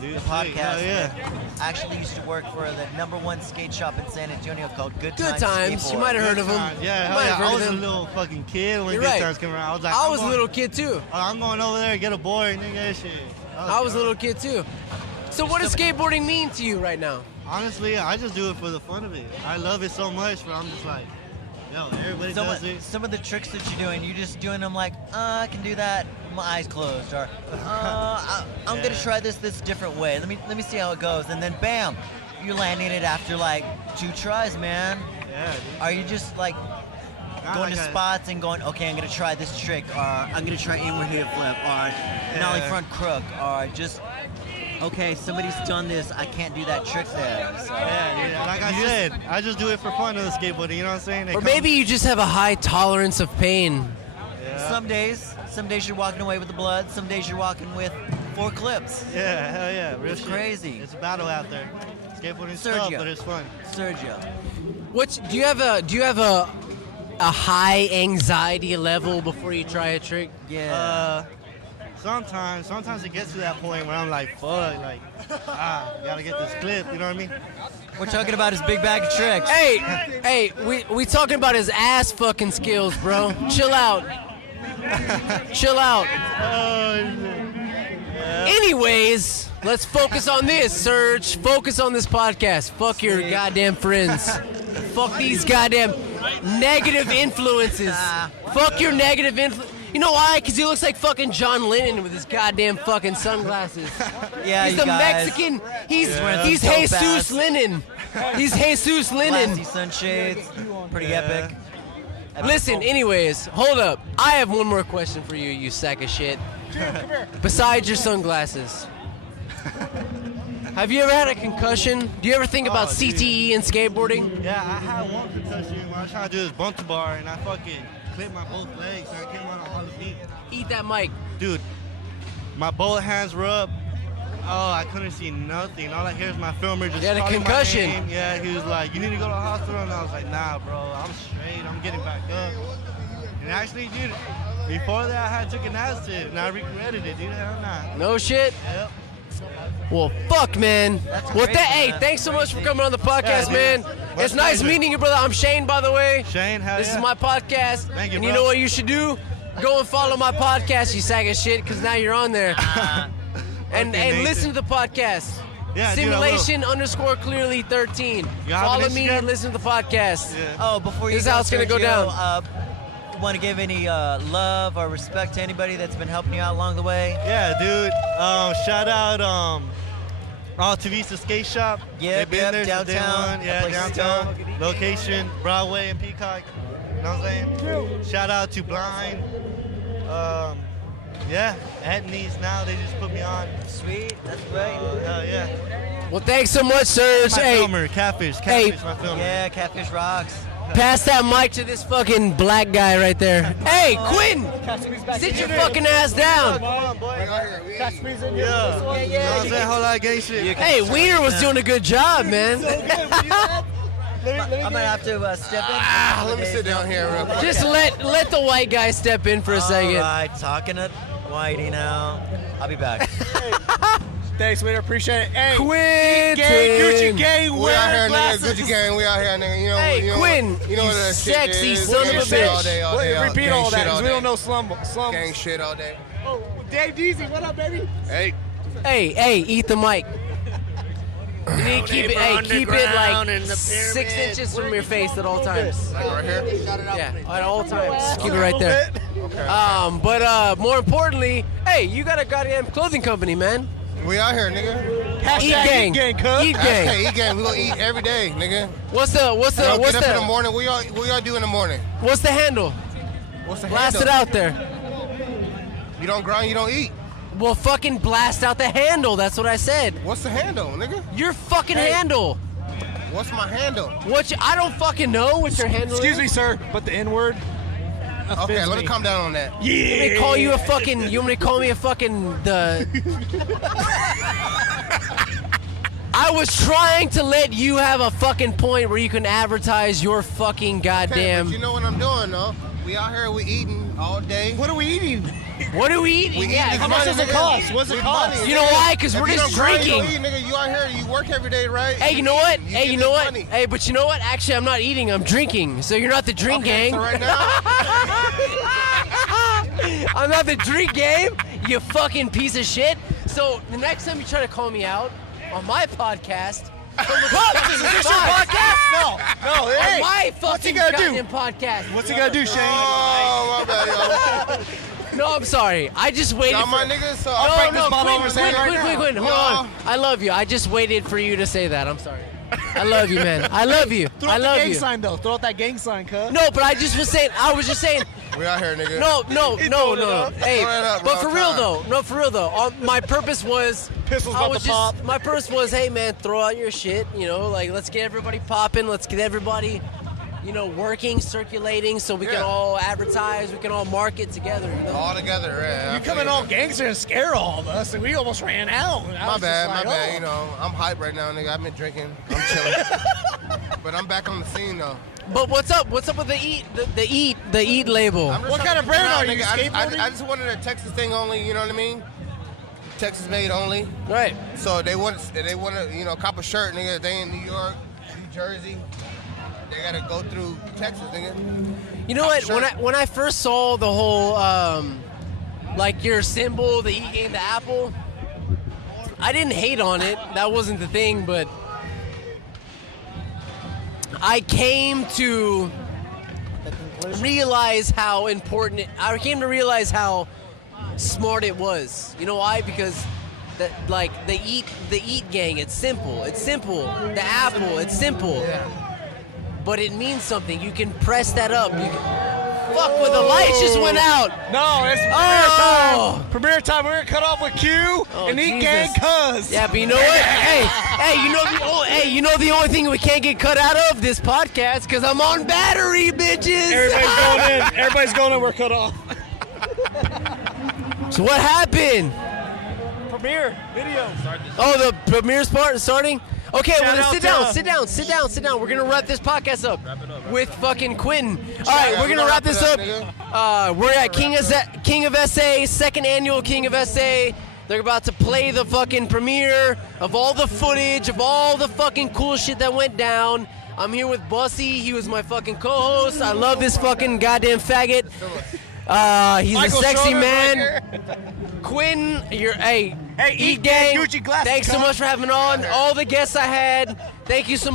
dude, the sick. podcast. Hell yeah. but I actually used to work for the #1 skate shop in San Antonio called Good Good Times. You Skateboard. might have heard of him. Yeah, You hell might yeah. have heard I of was a him. little fucking kid when You're Good right. Times came around. I was like, I I'm was a going- little kid too. I'm going over there and get a board, nigga. Shit. I was a little kid too. So what does skateboarding mean to you right now? Honestly, I just do it for the fun of it. I love it so much, but I'm just like, yo, everybody does it. Some of the tricks that you're doing, you just doing them like, I can do that, with my eyes closed, or I'm gonna try this different way. Let me see how it goes, and then bam, you're landing it after like 2 tries, man. Yeah, dude. Are you just like going to spots and going, okay, I'm gonna try this trick, or I'm gonna try inward heel flip, or nollie front crook, or just, okay, somebody's done this, I can't do that trick there. So, Yeah, like I said, I just do it for fun of the skateboarding, you know what I'm saying? It Or comes- maybe you just have a high tolerance of pain. Some days you're walking away with the blood, some days you're walking with 4 clips. Yeah, hell yeah. Real It's shit. crazy. It's a battle out there. Skateboarding's tough, Sergio. but it's fun. Sergio. Do you have a high anxiety level before you try a trick? Yeah. Sometimes it gets to that point where I'm like, fuck, like, gotta get this clip, you know what I mean? We're talking about his big bag of tricks. Hey, we talking about his ass fucking skills, bro. Chill out. Chill out. Anyways, let's focus on this, Serge. Focus on this podcast. Fuck your goddamn friends. Fuck these goddamn negative influences. Fuck your negative influence. You know why? Because he looks like fucking John Lennon with his goddamn fucking sunglasses. Yeah, he's you the guys. Mexican. He's Yeah. he's Dope Jesus ass. Lennon. He's Jesus Lennon. Classy sunshades. Pretty epic. Listen, anyways, hold up. I have one more question for you, you sack of shit. Besides your sunglasses. Have you ever had a concussion? Do you ever think about CTE and skateboarding? Yeah, I had one concussion when I was trying to do this bunta bar and I fucking clipped my both legs and I came out on the feet. Eat that mic. Dude, my both hands were up. Oh, I couldn't see nothing. All I hear is my filmer just You had a calling my concussion. name. Yeah, he was like, you need to go to the hospital. And I was like, nah, bro, I'm straight. I'm getting back up. And actually, dude, before that, I had took an acid and I regretted it, dude. Hell nah. No shit? Yep. Well, fuck, man. Well, hey, thanks so much for coming on the podcast, man. It's nice pleasure. meeting you, brother. I'm Shane, by the way. Shane, hell This yeah. is my podcast. Thank you, and you bro. know what you should do? Go and follow my podcast, you sack of shit, because now you're on there. and Nathan. listen to the podcast. Yeah, dude, I will. Simulation_clearly 13. You have Follow an me Instagram? and listen to the podcast. Oh, before you This is go, how it's gonna go Sergio, down. Want to give any love or respect to anybody that's been helping you out along the way? Yeah, dude. Shout out Alta Vista Skate Shop. Yep, They've been there since day downtown. one. Yeah, That place is downtown. dope. Location, Broadway and Peacock. You know what I'm saying? Shout out to Blind. Yeah, Anthony's now. They just put me on. Sweet, that's great. Hell yeah. Well, thanks so much, Serge. My Hey, filmer, Catfish, Hey. my filmer. Yeah, Catfish rocks. pass that mic to this fucking black guy right there. Hey, Quinn! Sit your fucking ass down. Yeah. You know what I'm saying? Whole lot of gay shit. Hey, Wiener was doing a good job, man. I'm gonna have to step in. Let me sit down here real quick. Just let the white guy step in for a second. All right, talking to Whitey now. I'll be back. Thanks, we appreciate it. Hey, Quinn, Gucci gang, We out here, nigga. Gucci gang, we out here, nigga. You know, Hey, you know, Quinn, you know you what that sexy shit is. son of Gang a shit bitch. all day, all day. Repeat gang all that, shit 'cause all we day. don't know slums. Gang shit all day. Oh, Dave Deasy, what up, baby? Hey. Hey, eat the mic. You need to keep it. Hey, keep it like 6 inches from your face at all times. Like right here? Yeah, at all times. Keep it right there. But more importantly, hey, you got a goddamn clothing company, man. We out here, nigga. Eat gang, eat gang. Hashtag eat gang. We gonna eat every day, nigga. What's the Get up in the morning. What y'all do in the morning? What's the handle? What's the Blast handle? it out there. You don't grind, you don't eat. Well, fucking blast out the handle. That's what I said. What's the handle, nigga? Your fucking handle. What's my handle? I don't fucking know what your handle Excuse is. me, sir, but the N-word. Okay, let me calm down on that. You want me to call you a fucking? You want me to call me a fucking the? I was trying to let you have a fucking point where you can advertise your fucking Okay, goddamn. but you know what I'm doing, though? We out here, we eating all day. What are we eating? What are we eating? We Yeah, eating how much does it cost? What's it cost? You know why? 'Cause we're just drinking. You, nigga, you out here, you work every day, right? Hey, you know what? Hey, you get know this what? money. Hey, but you know what? Actually, I'm not eating. I'm drinking. So you're not the drink Okay, gang. so right now, I'm not the drink game. You fucking piece of shit. So the next time you try to call me out on my podcast. Is this your podcast? No, On hey. my What's he fucking gonna do? goddamn podcast. What's he gonna do, Shane? oh, my bad, yo. No, I'm sorry. I just waited Y'all for... my niggas, so No, I'll break no, this bottle Quinn, over his head right now. Quinn, hold on. I love you. I just waited for you to say that. I'm sorry. I love you, man. I love you. Throw I out the love gang you. sign, though. Throw out that gang sign, cuz. No, but I just was saying... I was just saying... We out here, nigga. No. Hey, Throw it up, but bro, for real time. though. No, for real though. My purpose was... Pistols I about was to pop. My purpose was, hey man, throw out your shit. You know, like let's get everybody popping. Let's get everybody, you know, working, circulating, so we can Yeah. all advertise. We can all market together. You know. All together, yeah. You come in all gangster and scare all of us, and we almost ran out. And I My was bad, just my like, bad. oh. You know, I'm hype right now, nigga. I've been drinking. I'm chilling. But I'm back on the scene, though. But what's up? What's up with the eat label? I'm just What trying kind to of brand figure out, are you, nigga. skateboarding? I just wanted a Texas thing only, you know what I mean? Texas made only. Right. So they want to, you know, cop a shirt, nigga. They in New York, New Jersey. They gotta go through Texas, nigga. You know what? When I first saw the whole like your symbol, the eat game, the apple, I didn't hate on it. That wasn't the thing, but I came to realize how important I came to realize how smart it was. You know why? Because the eat gang, it's simple. It's simple. The apple, it's simple. but it means something. You can press that up. Fuck, with the lights just went out. No, it's premiere time. Premiere time. We're gonna cut off with Q and eat gang cuz. Yeah, but you know what? you know the only thing we can't get cut out of this podcast because I'm on battery, bitches. Everybody's going in. Everybody's going in. We're cut off. So what happened? Premiere video. Oh, the premiere part is starting? Okay, well, then sit down. We're going to wrap this podcast up with fucking Quentin. All right, we're going to wrap this up. We're at King of SA, second annual King of SA. They're about to play the fucking premiere of all the footage, of all the fucking cool shit that went down. I'm here with Bussey. He was my fucking co-host. I love this fucking goddamn faggot. He's Michael a sexy Schroeder man. right Quentin, Hey, Eat Gang. Gucci glasses, Thanks so cuz. much for having on. All the guests I had. Thank you so much.